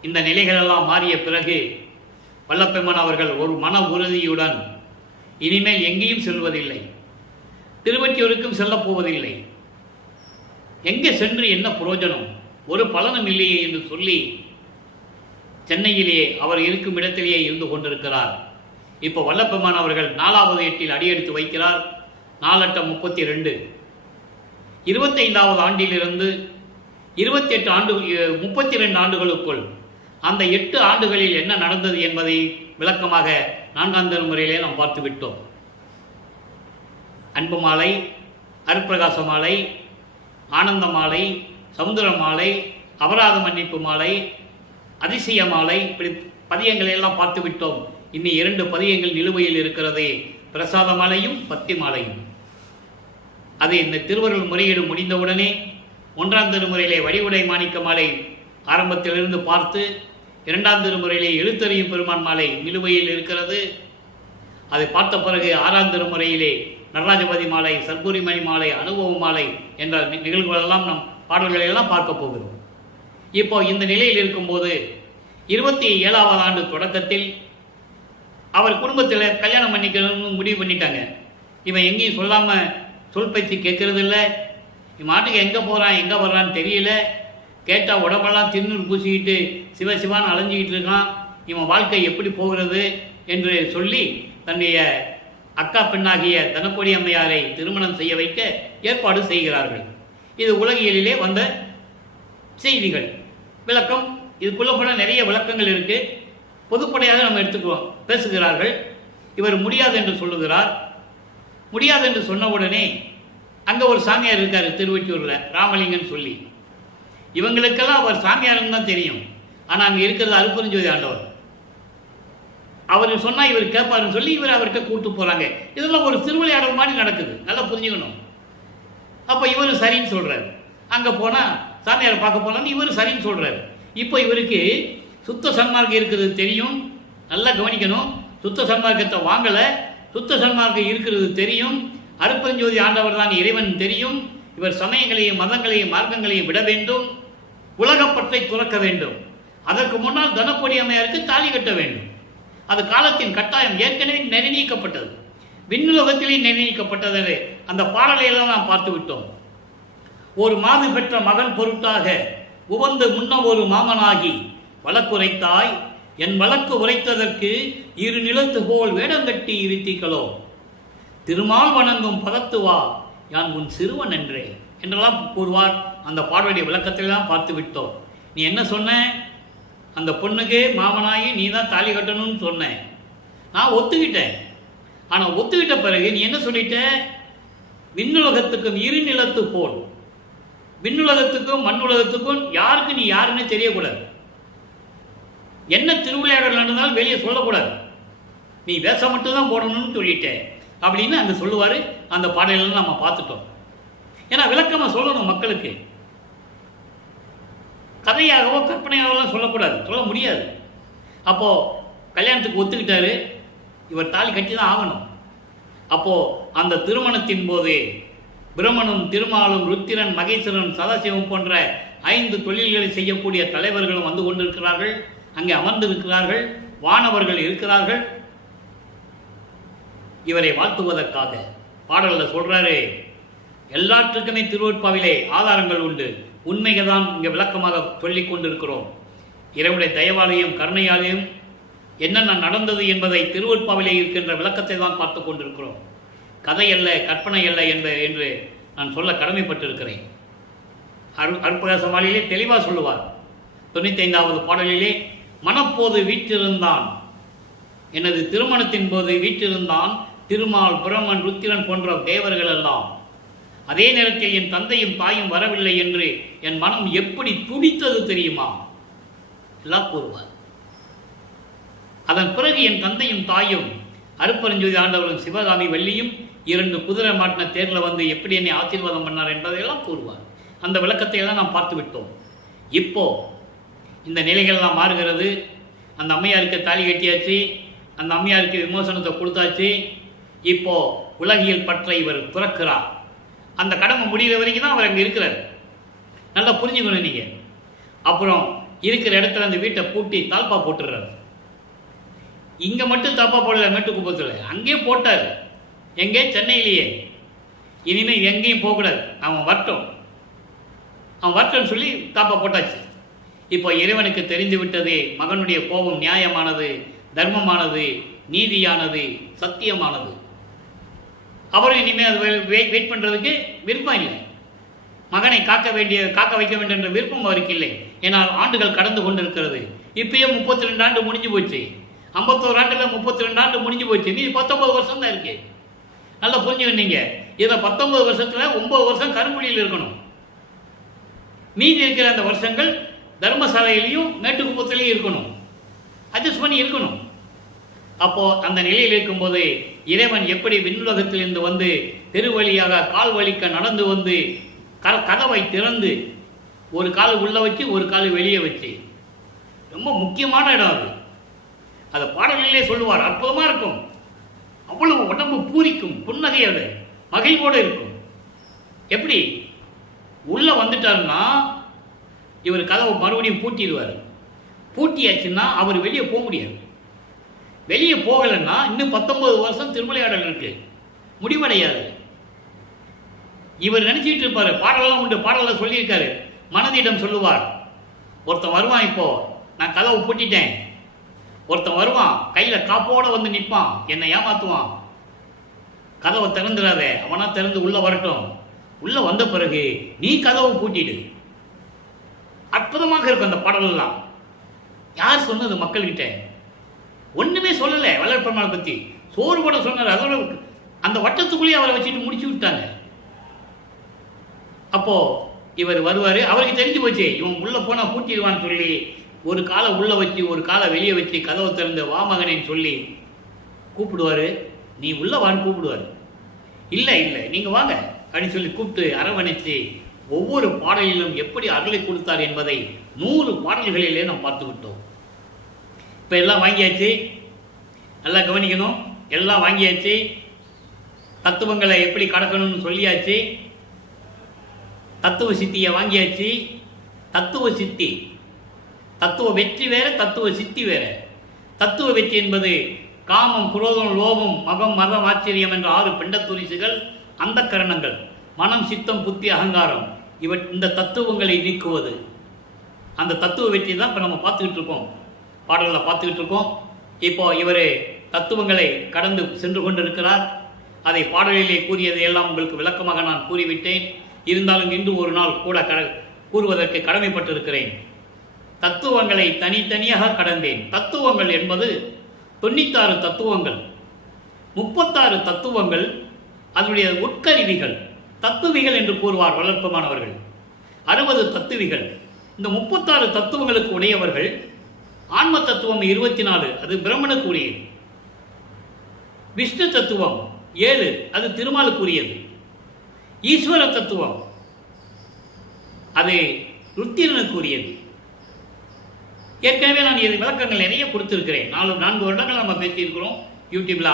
இந்த நிலைகளெல்லாம் மாறிய பிறகு வல்லப்பெருமான் அவர்கள் ஒரு மன உறுதியுடன் இனிமேல் எங்கேயும் செல்வதில்லை, திருவொற்றியூருக்கும் செல்லப் போவதில்லை, எங்கே சென்று என்ன பிரயோஜனம், ஒரு பலனும் இல்லையே என்று சொல்லி சென்னையிலே அவர் இருக்கும் இடத்திலேயே இருந்து கொண்டிருக்கிறார். இப்போ வல்லப்பெருமான் அவர்கள் 4வது எட்டில் அடியெடுத்து வைக்கிறார். 4×32 25வது ஆண்டிலிருந்து 28 32 ஆண்டுகளுக்குள் அந்த 8 ஆண்டுகளில் என்ன நடந்தது என்பதை விளக்கமாக 4ஆம் திருமுறையிலே நாம் பார்த்து விட்டோம். அன்பு மாலை, அருட்பிரகாச மாலை, ஆனந்த மாலை, சமுத்திர மாலை, அபராத மன்னிப்பு மாலை, அதிசய மாலை, இப்படி பதியங்களை எல்லாம் பார்த்து விட்டோம். இன்னும் 2 பதியங்கள் நிலுவையில் இருக்கிறது, பிரசாத மாலையும் பத்தி மாலையும். அது இந்த திருவருள் முறையீடு முடிந்தவுடனே 1ஆம் திருமுறையிலே வடிவுடை மாணிக்க மாலை ஆரம்பத்திலிருந்து பார்த்து 2ஆம் திருமுறையிலே எழுத்தறியும் பெருமான் மாலை நிலுவையில் இருக்கிறது. அதை பார்த்த பிறகு 6ஆம் திருமுறையிலே நடராஜபதி மாலை, சர்க்குரிமணி மாலை, அனுபவ மாலை என்ற நிகழ்வுகளெல்லாம் நம் பாடல்களெல்லாம் பார்க்க போகிறோம். இப்போ இந்த நிலையில் இருக்கும்போது 27வது ஆண்டு தொடக்கத்தில் அவர் குடும்பத்தில் கல்யாணம் பண்ணிக்கணும்னு முடிவு பண்ணிட்டாங்க. இவன் எங்கேயும் சொல்லாமல் சொல் பேச்சு கேட்கறது இல்லை, இவன் மாட்டுக்கு எங்கே போகிறான் எங்கே வர்றான்னு தெரியல, கேட்டால் உடம்பெல்லாம் திருநூறு பூசிக்கிட்டு சிவசிவான்னு அலைஞ்சிக்கிட்டு இருக்கான், இவன் வாழ்க்கை எப்படி போகிறது என்று சொல்லி தன்னுடைய அக்கா பெண்ணாகிய தனக்கொடி அம்மையாரை திருமணம் செய்ய வைக்க ஏற்பாடு செய்கிறார்கள். இது உலகியலிலே வந்த செய்திகள், விளக்கம். இதுக்குள்ள போன நிறைய விளக்கங்கள் இருக்கு, பொதுப்படையாக நம்ம எடுத்துக்குவோம். பேசுகிறார்கள். இவர் முடியாது என்று சொல்லுகிறார். முடியாது என்று சொன்ன உடனே அங்கே ஒரு சாமியார் இருக்காரு திருவொற்றியூரில், ராமலிங்கன்னு சொல்லி. இவங்களுக்கெல்லாம் அவர் சாமியாருன்னு தான் தெரியும், ஆனால் அங்கே இருக்கிறது அருப்பெருஞ்சோதி ஆண்டவர். அவர் சொன்னால் இவர் கேட்பாருன்னு சொல்லி இவர் அவர்கிட்ட கூப்பிட்டு போகிறாங்க. இதெல்லாம் ஒரு திருவிளையாடல் மாதிரி நடக்குது, நல்லா புரிஞ்சுக்கணும். அப்போ இவர் சரின்னு சொல்கிறார். அங்கே போனால் சாமியாரை பார்க்க போனான்னு இவர் சரின்னு சொல்கிறார். இப்போ இவருக்கு சுத்த சன்மார்க்கம் இருக்கிறது தெரியும், நல்லா கவனிக்கணும். சுத்த சன்மார்க்கத்தை வாங்கலை, சுத்த சன்மார்க்கம் இருக்கிறது தெரியும், அருட்பெருஞ்சோதி ஆண்டவர் தான் இறைவன் தெரியும், இவர் சமயங்களையும் மதங்களையும் மார்க்கங்களையும் விட வேண்டும், உலகப்பற்றை துறக்க வேண்டும். அதற்கு முன்னால் தனக்கொடி அம்மையாருக்கு தாலி கட்ட வேண்டும். அது காலத்தின் கட்டாயம், ஏற்கனவே நிர்ணயிக்கப்பட்டது, விண்ணுலகத்திலே நிர்ணயிக்கப்பட்டது. அந்த பாடலையெல்லாம் நாம் பார்த்து விட்டோம். ஒரு மாது பெற்ற மகன் பொருட்டாக உவந்து முன்ன ஒரு மாமனாகி வழக்குரைத்தாய், என் வழக்கு உரைத்ததற்கு இரு நிலத்து போல் வேடங்கட்டி இருத்திகளோ, திருமால் வணங்கும் பதத்துவா யான் உன் சிறுவன் என்றே என்றெல்லாம் கூறுவார். அந்த பாடலுடைய விளக்கத்தில்தான் பார்த்து விட்டோம். நீ என்ன சொன்ன? அந்த பொண்ணுக்கு மாமனாகி நீ தான் தாலி கட்டணும்னு சொன்ன. நான் ஒத்துக்கிட்டேன். ஆனால் ஒத்துக்கிட்ட பிறகு நீ என்ன சொல்லிட்ட? விண்ணுலகத்துக்கும் இரு நிலத்து போல், விண்ணுலகத்துக்கும் மண்ணுலகத்துக்கும் யாருக்கு நீ யாருன்னு தெரியக்கூடாது. என்ன திருவிளையாடல் நடந்தாலும் வெளியே சொல்லக்கூடாது, நீ வேஷம் மட்டும் தான் போடணும்னு சொல்லிட்டேன் அப்படின்னு அங்கே சொல்லுவார். அந்த பாடலாம் நம்ம பார்த்துட்டோம். ஏன்னா விளக்கமாக சொல்லணும் மக்களுக்கு, கதையாகவோ கற்பனையாகவோ சொல்லக்கூடாது, சொல்ல முடியாது. அப்போது கல்யாணத்துக்கு ஒத்துக்கிட்டாரு, இவர் தாலி கட்டி தான் ஆகணும். அப்போது அந்த திருமணத்தின் போது பிரம்மனும் திருமாலும் ருத்திரன் மகேஸ்வரன் சதாசிவம் போன்ற 5 தொழில்களை செய்யக்கூடிய தலைவர்களும் வந்து கொண்டிருக்கிறார்கள். அங்கே அமர்ந்திருக்கிறார்கள், வானவர்கள் இருக்கிறார்கள். இவரை வாழ்த்துவதற்காக பாடலில் சொல்றாரு, எல்லாற்றுக்குமே திருவொற்பாவிலே ஆதாரங்கள் உண்டு, உண்மைகள் தான் இங்கே விளக்கமாக சொல்லிக் கொண்டிருக்கிறோம். இறைவனுடைய தயவாலையும் கருணையாலையும் என்னென்ன நடந்தது என்பதை திருவொற்பாவிலே இருக்கின்ற விளக்கத்தை தான் பார்த்து கொண்டிருக்கிறோம். கதை அல்ல, கற்பனை அல்ல என்று நான் சொல்ல கடமைப்பட்டிருக்கிறேன். அருட்பிரகாச மாலையிலே தெளிவாக சொல்லுவார். 95வது பாடலிலே, மனப்போது வீற்றிருந்தான், எனது திருமணத்தின் போது வீற்றிருந்தான் திருமால் பிரம்மன் ருத்திரன் போன்ற தேவர்கள் எல்லாம். அதே நேரத்தில் என் தந்தையும் தாயும் வரவில்லை என்று என் மனம் எப்படி துடித்தது தெரியுமா எல்லாம் கூறுவார். அதன் பிறகு என் தந்தையும் தாயும் அருட்பெருஞ்சோதி ஆண்டவரும் சிவகாமி வள்ளியும் 2 குதிரை மாட்டின தேரில் வந்து எப்படி என்னை ஆசீர்வாதம் பண்ணார் என்பதையெல்லாம் கூறுவார். அந்த விளக்கத்தை எல்லாம் நாம் பார்த்து விட்டோம். இப்போ இந்த நிலைகள்லாம் மாறுகிறது. அந்த அம்மையாருக்கு தாலி கட்டியாச்சு, அந்த அம்மையாருக்கு விமோசனத்தை கொடுத்தாச்சு. இப்போ உலகியல் பற்றை இவர் துறக்கிறார். அந்த கடமை முடிகிற வரைக்கும் தான் அவர் அங்கே இருக்கிறார். நல்லா புரிஞ்சுக்கணும் நீங்கள். அப்புறம் இருக்கிற இடத்துல அந்த வீட்டை பூட்டி தாழ்பா போட்டுடுறாரு. இங்கே மட்டும் தாப்பா போடல, மேட்டுக்குப்பத்தில் அங்கேயே போட்டார். எங்கே? சென்னையிலேயே. இனிமேல் எங்கேயும் போகக்கூடாது, அவன் வரட்டும்னு சொல்லி தாப்பா போட்டாச்சு. இப்போ இறைவனுக்கு தெரிந்து விட்டது, மகனுடைய கோபம் நியாயமானது, தர்மமானது, நீதியானது, சத்தியமானது. அவரும் இனிமேல் அது வெயிட் பண்ணுறதுக்கு விருப்பம் இல்லை. மகனை காக்க வைக்க வேண்டும் என்ற விருப்பம் அவருக்கு இல்லை. ஏன்னால் ஆண்டுகள் கடந்து கொண்டிருக்கிறது. இப்பயே 32 ஆண்டு முடிஞ்சு போச்சு. 51 ஆண்டுல 32 ஆண்டு முடிஞ்சு போச்சு. நீ 19 வருஷம் தான் இருக்கு. நல்லா புரிஞ்சுக்கிட்டீங்க. இதில் 19 வருஷத்துல 9 வருஷம் கருங்குழியில் இருக்கணும். மீதி இருக்கிற அந்த வருஷங்கள் தர்மசாலையிலையும் மேட்டுக்குப்பத்திலையும் இருக்கணும், அட்ஜஸ்ட் பண்ணி இருக்கணும். அப்போ அந்த நிலையில் இருக்கும்போது இறைவன் எப்படி விண்ணுலகத்திலிருந்து வந்து பெருவழியாக கால் வலிக்க நடந்து வந்து கதவை திறந்து ஒரு கால் உள்ள வச்சு ஒரு கால் வெளியே வச்சு, ரொம்ப முக்கியமான இடம் அது. அதை பாடலிலே சொல்லுவார். அற்புதமாக இருக்கும். அவ்வளவு உடம்பு பூரிக்கும், புன்னகையோடு மகிழ்வோடு இருக்கும். எப்படி உள்ள வந்துட்டாருன்னா இவர் கதவை மறுபடியும் பூட்டிடுவார். பூட்டியாச்சுன்னா அவர் வெளியே போக முடியாது. வெளியே போகலைன்னா இன்னும் 19 வருஷம் திருவிளையாடல் இருக்கு, முடிவடையாது. இவர் நினைச்சிட்டு இருப்பாரு. பாடலாம் உண்டு, பாடல சொல்லியிருக்காரு. மனதிடம் சொல்லுவார். ஒருத்தன் வருவான், இப்போ நான் கதவை பூட்டிட்டேன். ஒருத்தன் வருவான், கையில காப்போட வந்து நிற்பான், என்னை ஏமாத்துவான். கதவை திறந்துடாத, அவனா திறந்து உள்ள வரட்டும். உள்ள வந்த பிறகு நீ கதவை பூட்டிடு. அற்புதமாக இருக்கும் அந்த பாடலாம். யார் சொன்னது? மக்கள்கிட்ட ஒண்ணுமே சொல்லலை. வளர்ப்பெருமாளை பத்தி சோறு போட சொன்னார். அதோட அந்த வட்டத்துக்குள்ளேயே அவரை வச்சுட்டு முடிச்சு விட்டாங்க. அப்போ இவர் வருவாரு. அவருக்கு தெரிஞ்சு போச்சு, இவன் உள்ள போனா பூட்டிடுவான்னு சொல்லி ஒரு காலை உள்ள வச்சு ஒரு காலை வெளியே வச்சு கதவை திறந்த வா மகனேன்னு சொல்லி கூப்பிடுவாரு. நீ உள்ள வான்னு கூப்பிடுவாரு. இல்லை இல்லை நீங்க வாங்க அப்படின்னு சொல்லி கூப்பிட்டு அரவணைச்சு ஒவ்வொரு பாடலிலும் எப்படி அருளை கொடுத்தார் என்பதை 100 பாடல்களிலே நாம் பார்த்து விட்டோம். இப்போ எல்லாம் வாங்கியாச்சு. நல்லா கவனிக்கணும். எல்லாம் வாங்கியாச்சு, தத்துவங்களை எப்படி கடக்கணும்னு சொல்லியாச்சு, தத்துவ சித்தியை வாங்கியாச்சு. தத்துவ சித்தி, தத்துவ வெற்றி வேற, தத்துவ சித்தி வேற. தத்துவ வெற்றி என்பது காமம், குரோதம், லோபம், மகம், மதம், ஆச்சரியம் என்ற 6 பிண்டத்துரிசுகள், அந்த கரணங்கள், மனம், சித்தம், புத்தி, அகங்காரம், இந்த தத்துவங்களை நீக்குவது. அந்த தத்துவ வெற்றி தான் இப்போ நம்ம பார்த்துக்கிட்டு இருக்கோம், பாடல்களை பார்த்துக்கிட்டு இருக்கோம். இப்போ இவர் தத்துவங்களை கடந்து சென்று கொண்டிருக்கிறார். அதை பாடலிலே கூறியதை எல்லாம் உங்களுக்கு விளக்கமாக நான் கூறிவிட்டேன். இருந்தாலும் இன்று ஒரு நாள் கூட கூறுவதற்கு கடமைப்பட்டிருக்கிறேன். தத்துவங்களை தனித்தனியாக கடந்தேன். தத்துவங்கள் என்பது 96 தத்துவங்கள், 36 தத்துவங்கள் அதனுடைய உட்கருவிகள், தத்துவிகள் என்று கூறுவார் வளர்ப்பமானவர்கள். 60 தத்துவிகள். இந்த 36 தத்துவங்களுக்கு உடையவர்கள். ஆன்ம தத்துவம் 24, அது பிரம்மனுக்கு உரியது. விஷ்ணு தத்துவம் 7, அது திருமாலுக்குரியது. ஈஸ்வர தத்துவம் அது ருத்திரனுக்குரியது. ஏற்கனவே நான் இது விளக்கங்கள் நிறைய கொடுத்திருக்கிறேன். 4 வருடங்கள் நம்ம பேசியிருக்கிறோம். யூடியூப்ல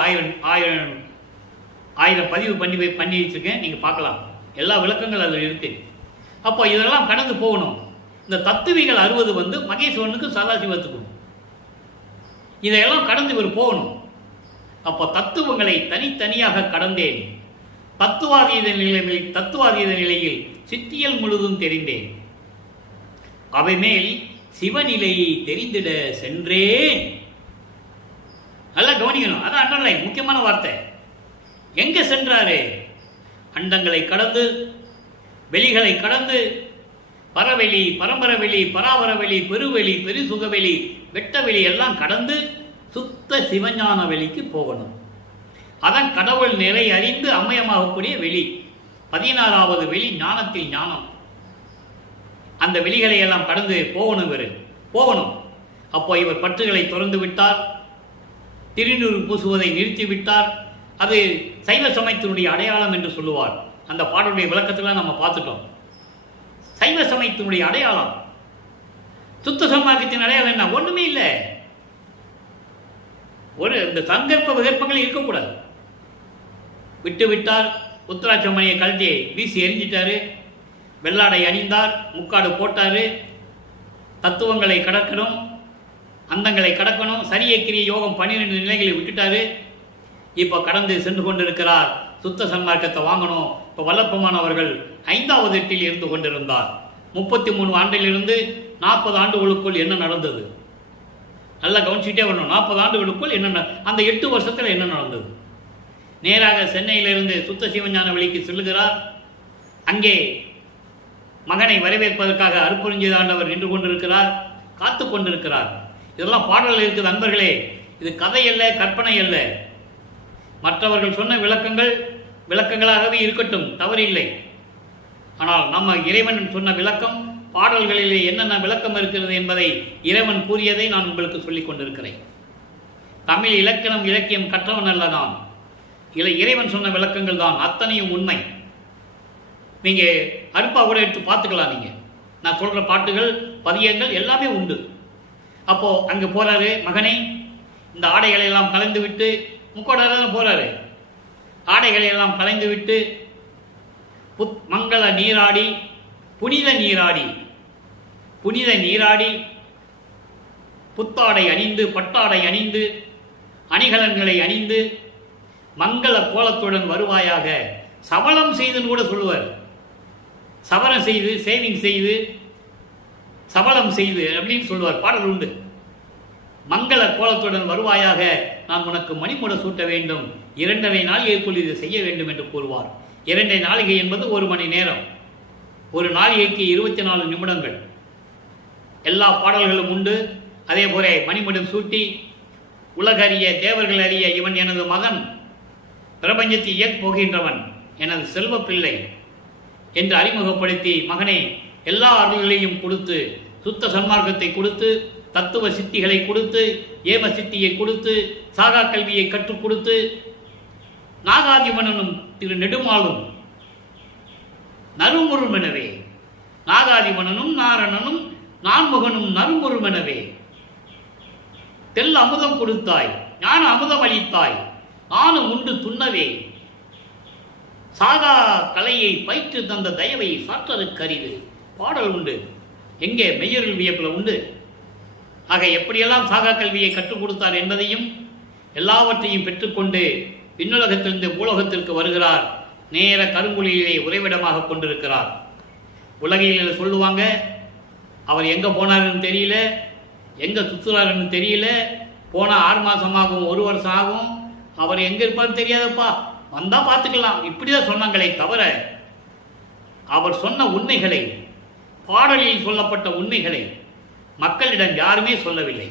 1000 பதிவு பண்ணி வச்சிருக்கேன், நீங்க பார்க்கலாம். எல்லா விளக்கங்கள் அதில் இருக்கு. அப்போ இதெல்லாம் கடந்து போகணும். இந்த தத்துவிகள் 60 வந்து மகேஸ்வரனுக்கும் சதாசிவத்துக்கும், இதையெல்லாம் கடந்து இவர் போகணும். அப்போ தத்துவங்களை தனித்தனியாக கடந்தேன். தத்துவாதீத நிலையில் சித்தியல் முழுதும் தெரிந்தேன். அவை மேல் சிவநிலையை தெரிந்திட சென்றேன். நல்லா கவனிக்கணும், அதான் அண்டர்லைன், முக்கியமான வார்த்தை. எங்க சென்றாரு? அண்டங்களை கடந்து, வெளிகளை கடந்து, பரவெளி, பரம்பரவெளி, பராபரவெளி, பெருவெளி, பெருசுகவெளி, வெட்டவெளி எல்லாம் கடந்து சுத்த சிவஞான வெளிக்கு போகணும். அதன் கடவுள் நிலை அறிந்து அமயமாகக்கூடிய வெளி, 16வது வெளி, ஞானத்தில் ஞானம். அந்த வெளிகளை எல்லாம் கடந்து போகணும். அப்போ இவர் பற்றுகளை திறந்து விட்டார், திருநீறு பூசுவதை நிறுத்திவிட்டார். அது சைவ சமயத்தினுடைய அடையாளம் என்று சொல்லுவார். அந்த பாடலுடைய விளக்கத்தில் நம்ம பார்த்துட்டோம். சைவ சமயத்தினுடைய அடையாளம், சுத்த சன்மார்க்கத்தின் அடையாளம் என்ன? ஒண்ணுமே இல்லை. இந்த சங்கற்ப விகற்பங்கள் இருக்கக்கூடாது. விட்டுவிட்டார். உத்தராட்சமணியை கழட்டி வீசி எரிஞ்சிட்டாரு. வெள்ளாடை அணிந்தார், முக்காடு போட்டாரு. தத்துவங்களை கடக்கணும், அந்தங்களை கடக்கணும். சரிய கிரிய யோகம் 12 நிலைகளை விட்டுட்டாரு. இப்போ கடந்து சென்று கொண்டிருக்கிறார். சுத்த சன்மார்க்கத்தை வாங்கணும். இப்போ வல்லப்பமானவர்கள் 5வது எட்டில் இருந்து கொண்டிருந்தார். 33 ஆண்டிலிருந்து 40 ஆண்டுகளுக்குள் என்ன நடந்தது? நல்லா கவனிச்சுட்டே வரணும். 40 ஆண்டுகளுக்குள் என்ன, அந்த 8 வருஷத்தில் என்ன நடந்தது? நேராக சென்னையிலிருந்து சுத்த சிவஞான வெளிக்கு செல்லுகிறார். அங்கே மகனை வரவேற்பதற்காக அருட்பெருஞ்சோதி ஆண்டவர் நின்று கொண்டிருக்கிறார், காத்து கொண்டிருக்கிறார். இதெல்லாம் பாடல்கள் இருக்குது அன்பர்களே. இது கதை அல்ல, கற்பனை அல்ல. மற்றவர்கள் சொன்ன விளக்கங்களாகவே இருக்கட்டும், தவறில்லை. ஆனால் நம்ம இறைவன் சொன்ன விளக்கம், பாடல்களிலே என்னென்ன விளக்கம் இருக்கிறது என்பதை இறைவன் கூறியதை நான் உங்களுக்கு சொல்லிக் கொண்டிருக்கிறேன். தமிழ் இலக்கணம் இலக்கியம் கற்றவன் அல்ல நான். இறைவன் சொன்ன விளக்கங்கள் தான் அத்தனையும் உண்மை. நீங்க அருப்பா கூட எடுத்து பார்த்துக்கலாம். நீங்க நான் சொல்ற பாட்டுகள், பதியங்கள் எல்லாமே உண்டு. அப்போ அங்க போறாரு, மகனை இந்த ஆடைகளை எல்லாம் கலைந்து விட்டு, முக்கோடாதான் போறாரு, ஆடைகளை எல்லாம் கலைந்து விட்டு மங்கள நீராடி, புனித நீராடி புத்தாடை அணிந்து, பட்டாடை அணிந்து, அணிகலன்களை அணிந்து, மங்கள கோலத்துடன் வருவாயாக. சபலம் செய்துன்னு கூட சொல்லுவார். சபலம் செய்து, சேவிங் செய்து, சபலம் செய்து அப்படின்னு சொல்லுவார். பாடல் உண்டு. மங்கள கோலத்துடன் வருவாயாக, நான் உனக்கு மணிமுட சூட்ட வேண்டும், 2.5 நாளிகைக்குள் இது செய்ய வேண்டும் என்று கூறுவார். 2 நாளிகை என்பது 1 மணி நேரம். ஒரு நாளிகைக்கு 24 நிமிடங்கள். எல்லா பாடல்களும் உண்டு. அதே போல மணிமுடம் சூட்டி, உலகறிய தேவர்கள் அறிய இவன் எனது மகன், பிரபஞ்சத்தை இயக்கப் போகின்றவன், எனது செல்வ பிள்ளை என்று அறிமுகப்படுத்தி, மகனை எல்லா அருள்களையும் கொடுத்து, சுத்த சன்மார்க்கத்தை கொடுத்து, தத்துவ சித்திகளை கொடுத்து, ஏம சித்தியை கொடுத்து, சாகா கல்வியை கற்றுக் கொடுத்து, நாகாதிமன்னனும் திரு நெடுமாலும் நறுமுறுமெனவே, நாகாதிமன்னனும் நாரணனும் நான்முகனும் நறுமுறுமெனவே தெல்ல அமுதம் கொடுத்தாய், ஞான அமுதம் அளித்தாய், நானும் உண்டு துண்ணவே சாகா கலையை பயிற்று தந்த தயவை சாற்றருக்கு அரிது. பாடல் உண்டு. எங்கே? மெய்யருள் வியப்பில் உண்டு. ஆக எப்படியெல்லாம் சாகா கல்வியை கற்றுக் கொடுத்தார் என்பதையும் எல்லாவற்றையும் பெற்றுக்கொண்டு விண்ணுலகத்திலிருந்து பூலோகத்திற்கு வருகிறார். நேர கருங்குழியிலே உறைவிடமாக கொண்டிருக்கிறார். உலகையில் சொல்லுவாங்க, அவர் எங்கே போனாருன்னு தெரியல, எங்கே சுற்றுறாருன்னு தெரியல, போனால் 6 மாதம் ஆகும், 1 வருஷம் ஆகும், அவர் எங்கே இருப்பார்னு தெரியாதப்பா, வந்தால் பார்த்துக்கலாம், இப்படி தான் சொன்னாங்களே தவிர அவர் சொன்ன உண்மைகளை, பாடலில் சொல்லப்பட்ட உண்மைகளை மக்களிடம் யாருமே சொல்லவில்லை.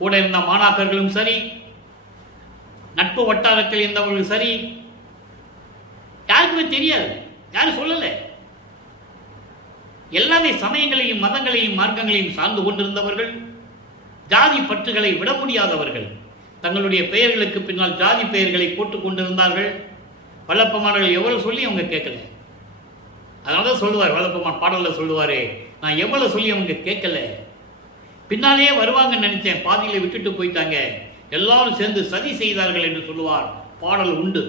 கூட இருந்த மாணாக்கர்களும் சரி, நட்பு வட்டாரத்தில் இருந்தவர்களும் சரி, யாருக்குமே தெரியாது, யாரும் சொல்லலை. எல்லாமே சமயங்களையும் மதங்களையும் மார்க்கங்களையும் சார்ந்து கொண்டிருந்தவர்கள், ஜாதி பற்றுகளை விட முடியாதவர்கள், தங்களுடைய பெயர்களுக்கு பின்னால் ஜாதி பெயர்களை போட்டுக் கொண்டிருந்தார்கள். வல்லப்பமானவர்கள் எவ்வளவு சொல்லி அவங்க கேட்கல. அதனால தான் சொல்லுவார், வல்லப்பமான் பாடலில் சொல்லுவாரு, நான் எவ்வளவு சொல்லி அவங்க கேட்கல, பின்னாலேயே வருவாங்கன்னு நினைச்சேன், பாதியில விட்டுட்டு போயிட்டாங்க, எல்லாரும் சேர்ந்து சதி செய்தார்கள் என்று சொல்லுவார். பாடல் உண்டு.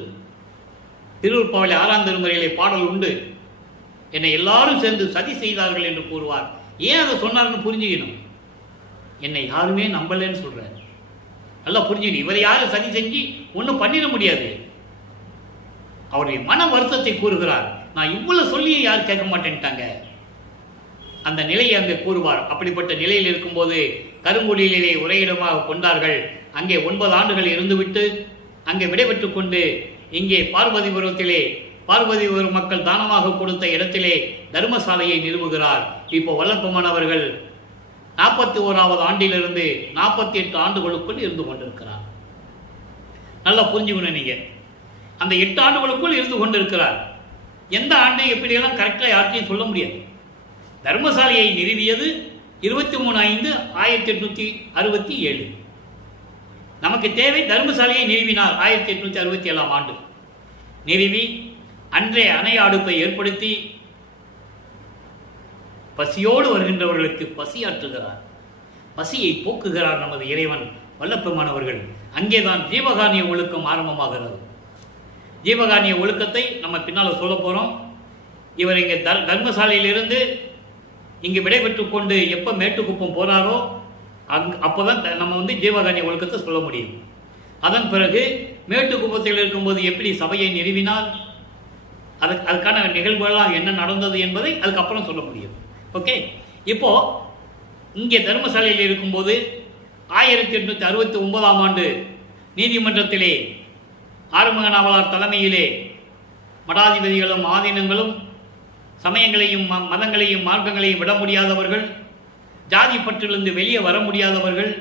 திருவருட்பாவிலே 6ஆம் திருமுறையிலே பாடல் உண்டு. என்னை எல்லாரும் சேர்ந்து சதி செய்தார்கள் என்று கூறுவார். ஏன் அதை சொன்னார்னு புரிஞ்சுக்கணும். என்னை யாருமே நம்பலன்னு சொல்றார். நல்லா புரிஞ்சுக்கணும். இவர் யாரும் சதி செஞ்சு ஒன்றும் பண்ணிட முடியாது. அவருடைய மன வருத்தத்தை கூறுகிறார். நான் இவ்வளவு சொல்லியே யாரும் கேட்க மாட்டேன்ட்டாங்க, அந்த நிலையை அங்கே கூறுவார். அப்படிப்பட்ட நிலையில் இருக்கும்போது கருங்குழியிலே உரையிடமாக கொண்டார்கள். அங்கே 9 ஆண்டுகள் இருந்துவிட்டு அங்கே விடைபெற்றுக் கொண்டு இங்கே பார்வதிபுரத்திலே, பார்வதிபுரம் மக்கள் தானமாக கொடுத்த இடத்திலே தர்மசாலையை நிறுவுகிறார். இப்போ வல்லப்பமான் அவர்கள் 41வது ஆண்டிலிருந்து 48 ஆண்டுகளுக்குள் இருந்து கொண்டிருக்கிறார். நல்லா புரிஞ்சுக்கணும். நீங்க அந்த 8 ஆண்டுகளுக்குள் இருந்து கொண்டிருக்கிறார். எந்த ஆண்டை எப்படியெல்லாம் கரெக்டாக யார்ட்டையும் சொல்ல முடியாது. தர்மசாலையை நிறுவியது 23/5/1867. நமக்கு தேவை தர்மசாலையை நிறுவினார் 1867ஆம் ஆண்டு. நிறுவி அன்றே அணைய அடுப்பை ஏற்படுத்தி பசியோடு வருகின்றவர்களுக்கு பசியாற்றுகிறார், பசியை போக்குகிறார் நமது இறைவன் வல்லப்பெருமானவர்கள். அங்கேதான் ஜீவகானிய ஒழுக்கம் ஆரம்பமாகிறது. ஜீவகானிய ஒழுக்கத்தை நம்ம பின்னால் சொல்ல போகிறோம். இவர் இங்கே தர்மசாலையிலிருந்து இங்கே விடைபெற்றுக் கொண்டு எப்போ மேட்டுக்குப்பம் போகிறாரோ அப்போதான் நம்ம ஜீவகானிய ஒழுக்கத்தை சொல்ல முடியும். அதன் பிறகு மேட்டுக்குப்பத்தில் இருக்கும்போது எப்படி சபையை நிறுவினால் அதுக்கான நிகழ்வுகளாக என்ன நடந்தது என்பதை அதுக்கப்புறம் சொல்ல முடியும். ஓகே, இப்போ இங்கே தர்மசாலையில் இருக்கும்போது 1869ஆம் ஆண்டு நீதிமன்றத்திலே ஆறுமுக நாவலார் தலைமையிலே மடாதிபதிகளும் ஆதீனங்களும் சமயங்களையும் மதங்களையும் மார்க்கங்களையும் விட முடியாதவர்கள், ஜாதி பற்றிலிருந்து வெளியே வர முடியாதவர்கள்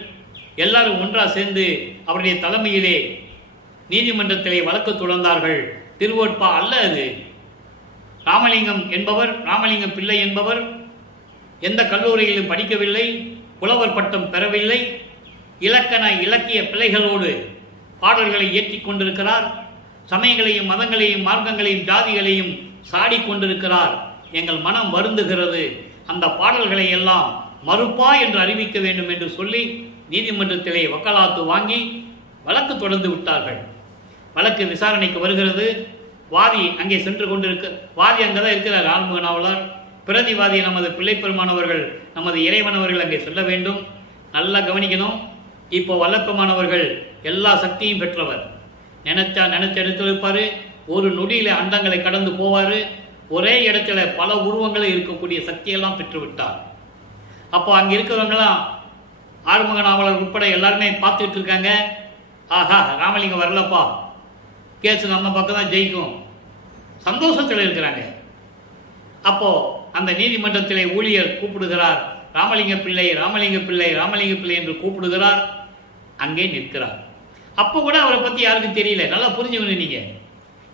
எல்லாரும் ஒன்றாக சேர்ந்து அவருடைய தலைமையிலே நீதிமன்றத்திலே வழக்கு தொடர்ந்தார்கள். திருவொற்பா அல்ல அது. ராமலிங்கம் என்பவர், ராமலிங்கம் பிள்ளை என்பவர் எந்த கல்லூரியிலும் படிக்கவில்லை, புலவர் பட்டம் பெறவில்லை, இலக்கண இலக்கிய பிள்ளைகளோடு பாடல்களை ஏற்றிக் கொண்டிருக்கிறார். சமயங்களையும் மதங்களையும் மார்க்கங்களையும் ஜாதிகளையும் சாடிக்கொண்டிருக்கிறார். எங்கள் மனம் வருந்துகிறது, அந்த பாடல்களை எல்லாம் மறுப்பா என்று அறிவிக்க வேண்டும் என்று சொல்லி நீதிமன்றத்திலே வக்காலத்து வாங்கி வழக்கு தொடர்ந்து விட்டார்கள். வழக்கு விசாரணைக்கு வருகிறது. வாதி அங்கே சென்று கொண்டிருக்க, வாதி அங்கேதான் இருக்கிறார் ஆறுமுக நாவலர். பிரதிவாதி நமது பிள்ளைப்பெருமானவர்கள், நமது இறைவனவர்கள் அங்கே செல்ல வேண்டும். நல்லா கவனிக்கணும். இப்போ வல்லப்பெருமானவர்கள் எல்லா சக்தியும் பெற்றவர். நினைச்ச இடத்துல இருப்பார். ஒரு நொடியில அண்டங்களை கடந்து போவார். ஒரே இடத்துல பல உருவங்களை இருக்கக்கூடிய சக்தியெல்லாம் பெற்றுவிட்டார். அப்போ அங்கே இருக்கிறவங்களாம் ஆறுமுக நாவலர் உட்பட எல்லாருமே பார்த்துட்டு இருக்காங்க. ஆஹா, ராமலிங்கம் வரலப்பா, கேஸ் நம்ம பக்கம் தான் ஜெயிக்கும், சந்தோஷத்தில் இருக்கிறாங்க. அப்போ அந்த நீதிமன்றத்திலே ஊழியர் கூப்பிடுகிறார், ராமலிங்க பிள்ளை ராமலிங்க பிள்ளை ராமலிங்க பிள்ளை என்று கூப்பிடுகிறார். அங்கே நிற்கிறார். அப்போ கூட அவரை பற்றி யாருக்கும் தெரியல. நல்லா புரிஞ்சுக்கணும். நீங்க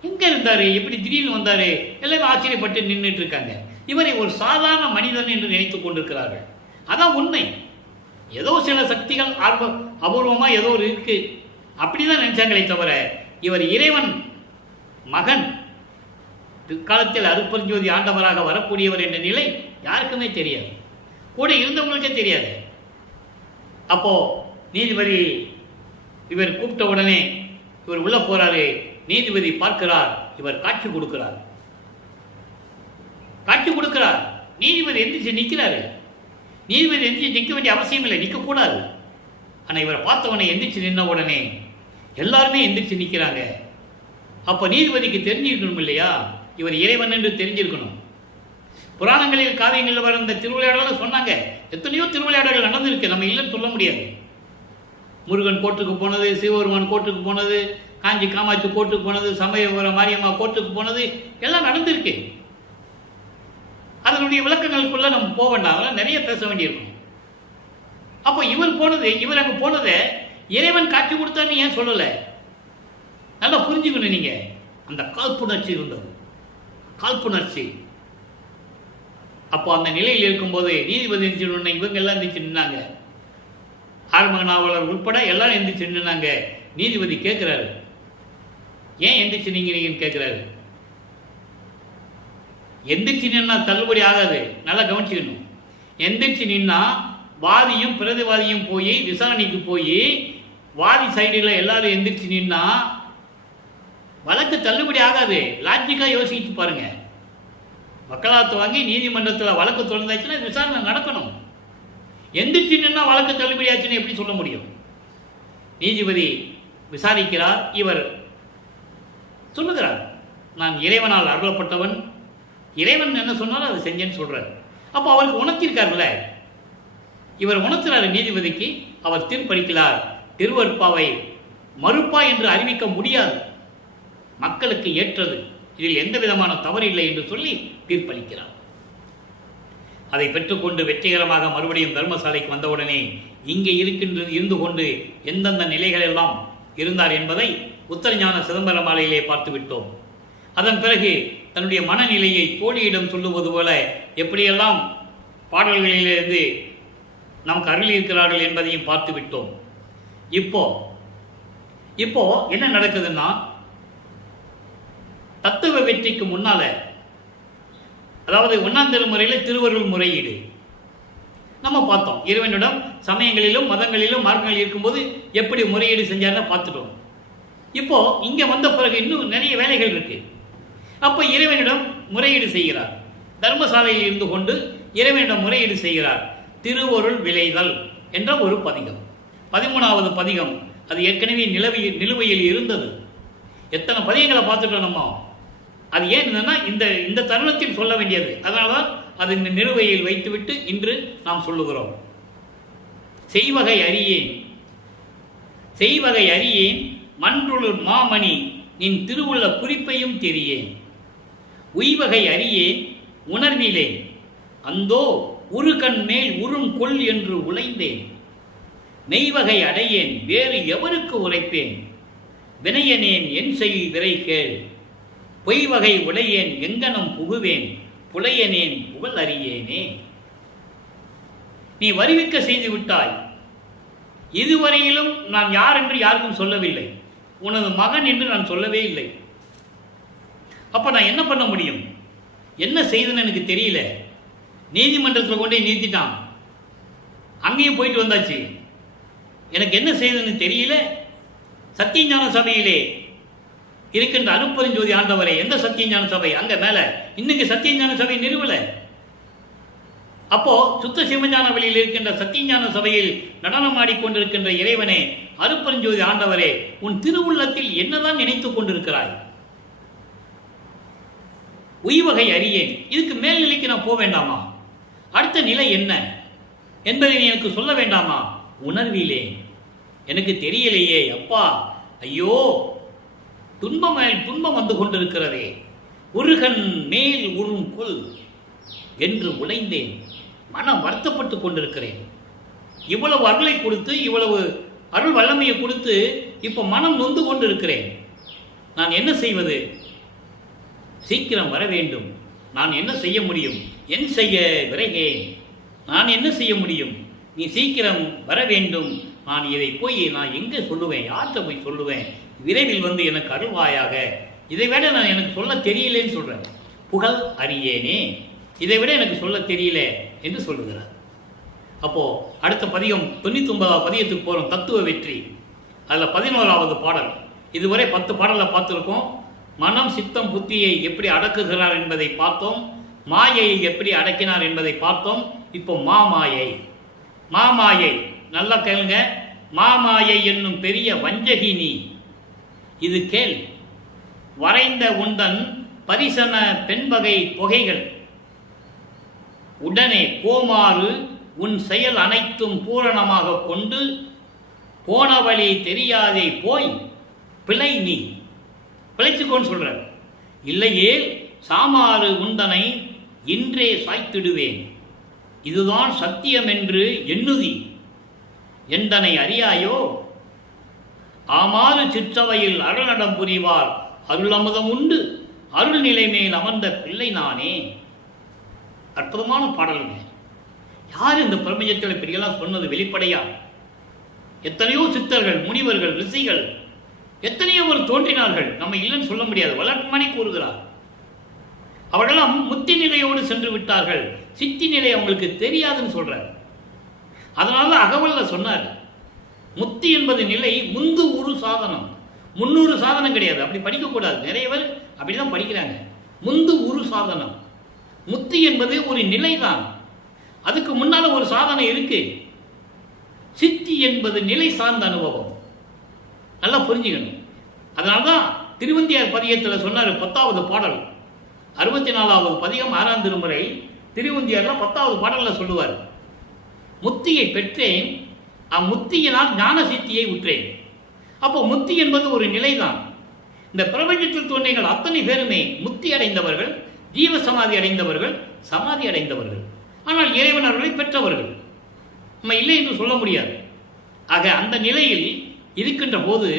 எங்க இருந்தாரு, எப்படி திடீர்னு வந்தாரு, எல்லாமே ஆச்சரியப்பட்டு நின்றுட்டு இருக்காங்க. இவரை ஒரு சாதாரண மனிதன் என்று நினைத்துக் கொண்டிருக்கிறார்கள். அதான் உண்மை. ஏதோ சில சக்திகள் அபூர்வமா ஏதோ இருக்கு அப்படிதான் நினைச்சாங்களே தவிர இவர் இறைவன் மகன், பிற்காலத்தில் அருட்பெருஞ்சோதி ஆண்டவராக வரக்கூடியவர் என்ற நிலை யாருக்குமே தெரியாது, கூட இருந்தவங்களுக்கே தெரியாது. அப்போ நீதிபதி இவர் கூப்பிட்ட உடனே இவர் உள்ள போறாரு. நீதிபதி பார்க்கிறார், இவர் காட்சி கொடுக்கிறார். நீதிபதி எந்திரிச்சு நிற்கிறாரு. நீதிபதி எந்திரிச்சு நிற்க வேண்டிய அவசியம் இல்லை, நிற்கக்கூடாது. ஆனால் இவரை பார்த்தவனை எந்திரிச்சு நின்ன உடனே எல்லாருமே எந்திரிச்சு நிற்கிறாங்க. அப்போ நீதிபதிக்கு தெரிஞ்சிருக்கணும் இல்லையா, இவர் இறைவன் என்று தெரிஞ்சிருக்கணும். புராணங்களில் காவியங்களில் வர இந்த திருவிளையாடல்கள் சொன்னாங்க. எத்தனையோ திருவிளையாடல்கள் நடந்திருக்கு, நம்ம இல்லைன்னு சொல்ல முடியாது. முருகன் கோர்ட்டுக்கு போனது, சிவபெருமான் கோர்ட்டுக்கு போனது, காஞ்சி காமாட்சி கோர்ட்டுக்கு போனது, சமயபுரம் மாரியம்மா கோர்ட்டுக்கு போனது, எல்லாம் நடந்திருக்கு. அதனுடைய விளக்கங்களுக்குள்ள நம்ம போக வேண்டாம், நிறைய பேச வேண்டியிருக்கும். அப்போ இவர் அங்கே போனதை இறைவன் காட்சி கொடுத்தான்னு ஏன் சொல்லலை? நல்லா புரிஞ்சுக்கணும் நீங்க. அந்த காழ்ப்புணர்ச்சி இருந்தது, காழ்ப்புணர்ச்சி. அப்போ அந்த நிலையில் இருக்கும்போது நீதிபதி எந்திரிச்சு, இவங்க எல்லாம் எந்திரிச்சு நின்னாங்க. ஆறுமுக நாவலர் உட்பட எல்லாரும் எந்திரிச்சு நின்னாங்க. நீதிபதி கேட்கிறாரு, ஏன் எந்திரிச்சு நீங்கன்னு கேட்கிறாரு. எந்திரிச்சு நின்னா தள்ளுபடி ஆகாது, நல்லா கவனிச்சுக்கணும். எந்திரிச்சு நின்னா வாதியும் பிரதிவாதியும் போய் விசாரணைக்கு போய் வாதி சைடில் எல்லாரும் எந்திரிச்சு நின்னா வழக்கு தள்ளுபடி ஆகாது. லாஜிக்கா யோசிச்சு பாருங்க. வக்காலத்து வாங்கி நீதிமன்றத்தில் வழக்கு தொடர்ந்தாச்சுன்னா விசாரணை நடக்கணும். எந்திரிச்சு நின்னா வழக்கு தள்ளுபடி ஆச்சுன்னு எப்படி சொல்ல முடியும்? நீதிபதி விசாரிக்கிறார். இவர் சொல்லுகிறார், நான் இறைவனால் அருளப்பட்டவன், இறைவன் என்ன சொன்னாலும் அதை செஞ்சேன்னு சொல்றார். அப்போ அவருக்கு உணர்த்திருக்காருல்ல, இவர் உணர்த்துறாரு நீதிபதிக்கு. அவர் தீர்ப்பளிக்கிறார், திருவருட்பாவை மறுப்பா என்று அறிவிக்க முடியாது, மக்களுக்கு ஏற்றது, இதில் எந்த விதமான தவறு இல்லை என்று சொல்லி தீர்ப்பளிக்கிறார். அதை பெற்றுக்கொண்டு வெற்றிகரமாக மறுபடியும் தர்மசாலைக்கு வந்தவுடனே இங்கே இருந்து கொண்டு எந்தெந்த நிலைகள் எல்லாம் இருந்தார் என்பதை உத்தரஞான சிதம்பரம் மாலையிலே பார்த்து விட்டோம். அதன் பிறகு தன்னுடைய மனநிலையை தோழியிடம் சொல்லுவது போல எப்படியெல்லாம் பாடல்களிலிருந்து நமக்கு அருள் இருக்கிறார்கள் என்பதையும் பார்த்து விட்டோம். இப்போ என்ன நடக்குதுன்னா, தத்துவ வெற்றிக்கு முன்னால, அதாவது ஒன்னாம் திருமுறையில் திருவருள் முறையீடு நம்ம பார்த்தோம். இறைவனிடம் சமயங்களிலும் மதங்களிலும் மார்க்கங்களில் இருக்கும்போது எப்படி முறையீடு செஞ்சாருன்னு பார்த்துட்டோம். இப்போ இங்க வந்த பிறகு இன்னும் நிறைய வேலைகள் இருக்கு. அப்ப இறைவனிடம் முறையீடு செய்கிறார். தர்மசாலையில் இருந்து கொண்டு இறைவனிடம் முறையீடு செய்கிறார். திருவருள் விளைதல் என்ற ஒரு பதிகம், 13வது பதிகம். அது ஏற்கனவே நிலுவையில் இருந்தது. எத்தனை பதிகங்களை பார்த்துட்டோம் நம்ம. அது ஏன் இந்த தருணத்தில் சொல்ல வேண்டியது, அதனால்தான் அது நிலுவையில் வைத்துவிட்டு இன்று நாம் சொல்லுகிறோம். செய்வகை அறியேன் மன்றுள் மாமணி நின் திருவுள்ள குறிப்பையும் தெரியேன். உய்வகை அறியேன் உணர்விலேன் அந்தோ உரு கண் மேல் உறும் கொள் என்று உழைந்தேன். மெய்வகை அடையேன் வேறு எவருக்கு உரைப்பேன். வினையனேன் என் செய் விரை கேள். பொய்வகை உடையேன் எங்கனம் புகுவேன். புலையனேன் புகழ் அறியேனே. நீ வருவிக்க செய்து விட்டாய். இதுவரையிலும் நான் யார் என்று யாருக்கும் சொல்லவில்லை. உனது மகன் என்று நான் சொல்லவே இல்லை. அப்ப நான் என்ன பண்ண முடியும்? என்ன செய்தன்னு எனக்கு தெரியல. நீதிமன்றத்தில் கொண்டே நிறுத்திட்டான், அங்கேயும் போயிட்டு வந்தாச்சு. எனக்கு என்ன செய்தன்னு தெரியல. சத்தியஞான சபையிலே இருக்கின்ற அருட்பெருஞ்சோதி ஆண்டவரே, எந்த சத்தியஞான சபை? அங்க மேல. இன்னைக்கு சத்தியஞான சபை நிறுவல. அப்போ சுத்த சிவஞான வழியில் இருக்கின்ற சத்தியஞான சபையில் நடனம் ஆடிக்கொண்டிருக்கின்ற இறைவனே, அருட்பெருஞ்சோதி ஆண்டவரே, உன் திருவுள்ளத்தில் என்னதான் நினைத்துக் கொண்டிருக்கிறாய்? உய்வகை அறியேன். இதுக்கு மேல்நிலைக்கு நான் போக வேண்டாமா? அடுத்த நிலை என்ன என்பதை நீ எனக்கு சொல்ல வேண்டாமா? உணர்விலே எனக்கு தெரியலையே அப்பா. ஐயோ, துன்பம் மேல் துன்பம் வந்து கொண்டிருக்கிறதே. உருகன் மேல் உறும் கொல் என்று உழைந்தேன். மனம் வருத்தப்பட்டு கொண்டிருக்கிறேன். இவ்வளவு அருளை கொடுத்து, இவ்வளவு அருள் வல்லமையை கொடுத்து, இப்போ மனம் நொந்து கொண்டிருக்கிறேன். நான் என்ன செய்வது? சீக்கிரம் வர வேண்டும். நான் என்ன செய்ய முடியும்? என் செய்ய விரைகேன். நான் என்ன செய்ய முடியும்? நீ சீக்கிரம் வர வேண்டும். நான் இதை போய் நான் எங்கே சொல்லுவேன்? யார்கிட்ட போய் சொல்லுவேன்? விரைவில் வந்து எனக்கு அருள்வாயாக. இதை விட நான் எனக்கு சொல்ல தெரியலேன்னு சொல்றேன். புகழ் அறியேனே, இதை விட எனக்கு சொல்ல தெரியல என்று சொல்லுகிறார். அப்போ அடுத்த பதிகம் 99வது பதிகத்துக்கு போறோம். தத்துவ வெற்றி. அதில் 11வது பாடல். இதுவரை 10 பாடலை பார்த்துருக்கோம். மனம் சித்தம் புத்தியை எப்படி அடக்குகிறார் என்பதை பார்த்தோம். மாயையை எப்படி அடக்கினார் என்பதை பார்த்தோம். இப்போ மாமாயை. மாமாயை நல்லா கேளுங்க. மாமாயை என்னும் பெரிய வஞ்சகி நீ. இது கேள். வரைந்த உந்தன் பரிசன பெண்வகை புகைகள் உடனே போமாறு உன் செயல் அனைத்தும் பூரணமாக கொண்டு போன வழி தெரியாதே போய் பிழை நீ. பிழைச்சுக்கோன்னு சொல்ற. இல்லையே சாமாறு உந்தனை இன்றே சாய்த்திடுவேன். இதுதான் சத்தியம் என்று எண்ணுதி எந்தனை அறியாயோ. ஆமாறு சிற்றவையில் அருளடம் புரிவார் அருளமுதம் உண்டு அருள் நிலை மேல் அமர்ந்த பிள்ளை நானே. அற்புதமான பாடலுங்க. யார் இந்த பிரபஞ்சத்தில் இப்படியெல்லாம் சொன்னது வெளிப்படையா? எத்தனையோ சித்தர்கள், முனிவர்கள், ரிஷிகள் எத்தனையோ ஒரு தோன்றினார்கள். நம்ம இல்லைன்னு சொல்ல முடியாது. வளர்ப்புமணி கூறுகிறார். அவர்களெல்லாம் முத்தி நிலையோடு சென்று விட்டார்கள். சித்தி நிலை அவங்களுக்கு தெரியாதுன்னு சொல்றார். அதனால அகவல்ல சொன்னார், முத்தி என்பது நிலை முந்து ஒரு சாதனம், 300 சாதனம் கிடையாது. அப்படி படிக்கக்கூடாது. நிறைய பேர் அப்படிதான் படிக்கிறாங்க. முந்து ஒரு சாதனம். முத்தி என்பது ஒரு நிலை தான். அதுக்கு முன்னால ஒரு சாதனை இருக்கு. சித்தி என்பது நிலை சார்ந்த அனுபவம். நல்லா புரிஞ்சுக்கணும். அதனால்தான் திருவந்தியார் பதிகத்தில் சொன்னார். 10வது பாடல் 64வது பதிகம் 6ஆம் திருமுறை திருவந்தியார்ல 10வது பாடல்ல சொல்லுவார், முத்தியை பெற்றேன் அம்முத்தியினால் ஞான சித்தியை உற்றேன். அப்போ முத்தி என்பது ஒரு நிலைதான். இந்த பிரபஞ்சத்தில் தோன்றியங்கள் அத்தனை பேருமே முத்தி அடைந்தவர்கள், ஜீவ சமாதி அடைந்தவர்கள், சமாதி அடைந்தவர்கள். ஆனால் இறைவன் அவர்களை பெற்றவர்கள். நம்ம இல்லை என்று சொல்ல முடியாது. ஆக அந்த நிலையில் இருக்கின்ற போது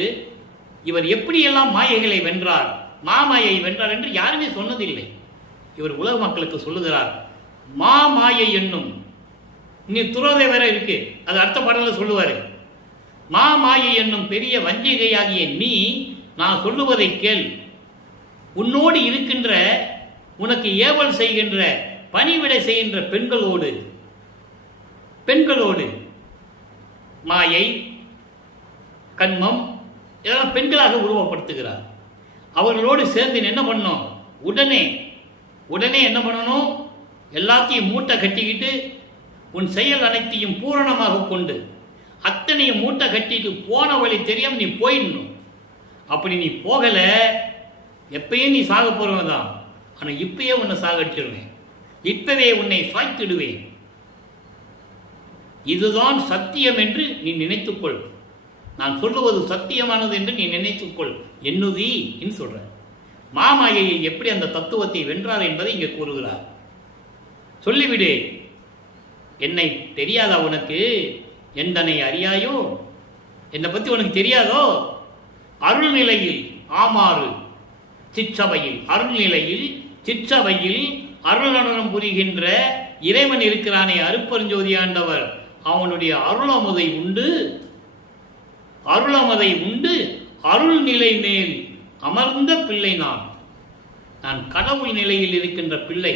இவர் எப்படியெல்லாம் மாயைகளை வென்றார், மாமாயை வென்றார் என்று யாருமே சொன்னதில்லை. இவர் உலக மக்களுக்கு சொல்லுகிறார். மாமாயை என்னும் இனி துரோதை வேற இருக்கு. அது அடுத்த பாடல சொல்லுவாரு. மாமாயை என்னும் பெரிய வஞ்சிகையாகிய நீ நான் சொல்லுவதை கேள். உன்னோடு இருக்கின்ற உனக்கு ஏவல் செய்கின்ற பணிவிடை செய்கின்ற பெண்களோடு மாயை கண்மம் இதெல்லாம் பெண்களாக உருவப்படுத்துகிறார். அவர்களோடு சேர்ந்து என்ன பண்ணணும்? உடனே என்ன பண்ணணும்? எல்லாத்தையும் மூட்டை கட்டிக்கிட்டு உன் செயல் அனைத்தையும் பூரணமாக கொண்டு அத்தனையும் மூட்டை கட்டிட்டு போன வழி தெரியாம நீ போயிடணும். அப்படி நீ போகல, எப்பயும் நீ சாக போறவன் தான். ஆனா இப்பயே உன்னை சாகடிச்சிடுவேன், இப்பவே உன்னை சாய்த்திடுவேன். இதுதான் சத்தியம் என்று நீ நினைத்துக்கொள். நான் சொல்லுவது சத்தியமானது என்று நீ நினைத்துக்கொள். எண்ணுதி என்று சொல்ற. மாமாயையை எப்படி அந்த தத்துவத்தை வென்றார் என்பதை இங்கே கூறுகிறார். சொல்லிவிடு, என்னை தெரியாதா உனக்கு? எந்தனை அறியாயோ? என்னை பற்றி உனக்கு தெரியாதோ? அருள்நிலையில் ஆமாறு சிற்றவையில், அருள்நிலையில் சிற்றவையில் அருள் நடனம் புரிகின்ற இறைவன் இருக்கிறானே, அருட்பெருஞ்சோதி ஆண்டவர், அவனுடைய அருளமதை உண்டு அருள் நிலை மேல் அமர்ந்த பிள்ளை நான் கடவுள் நிலையில் இருக்கின்ற பிள்ளை.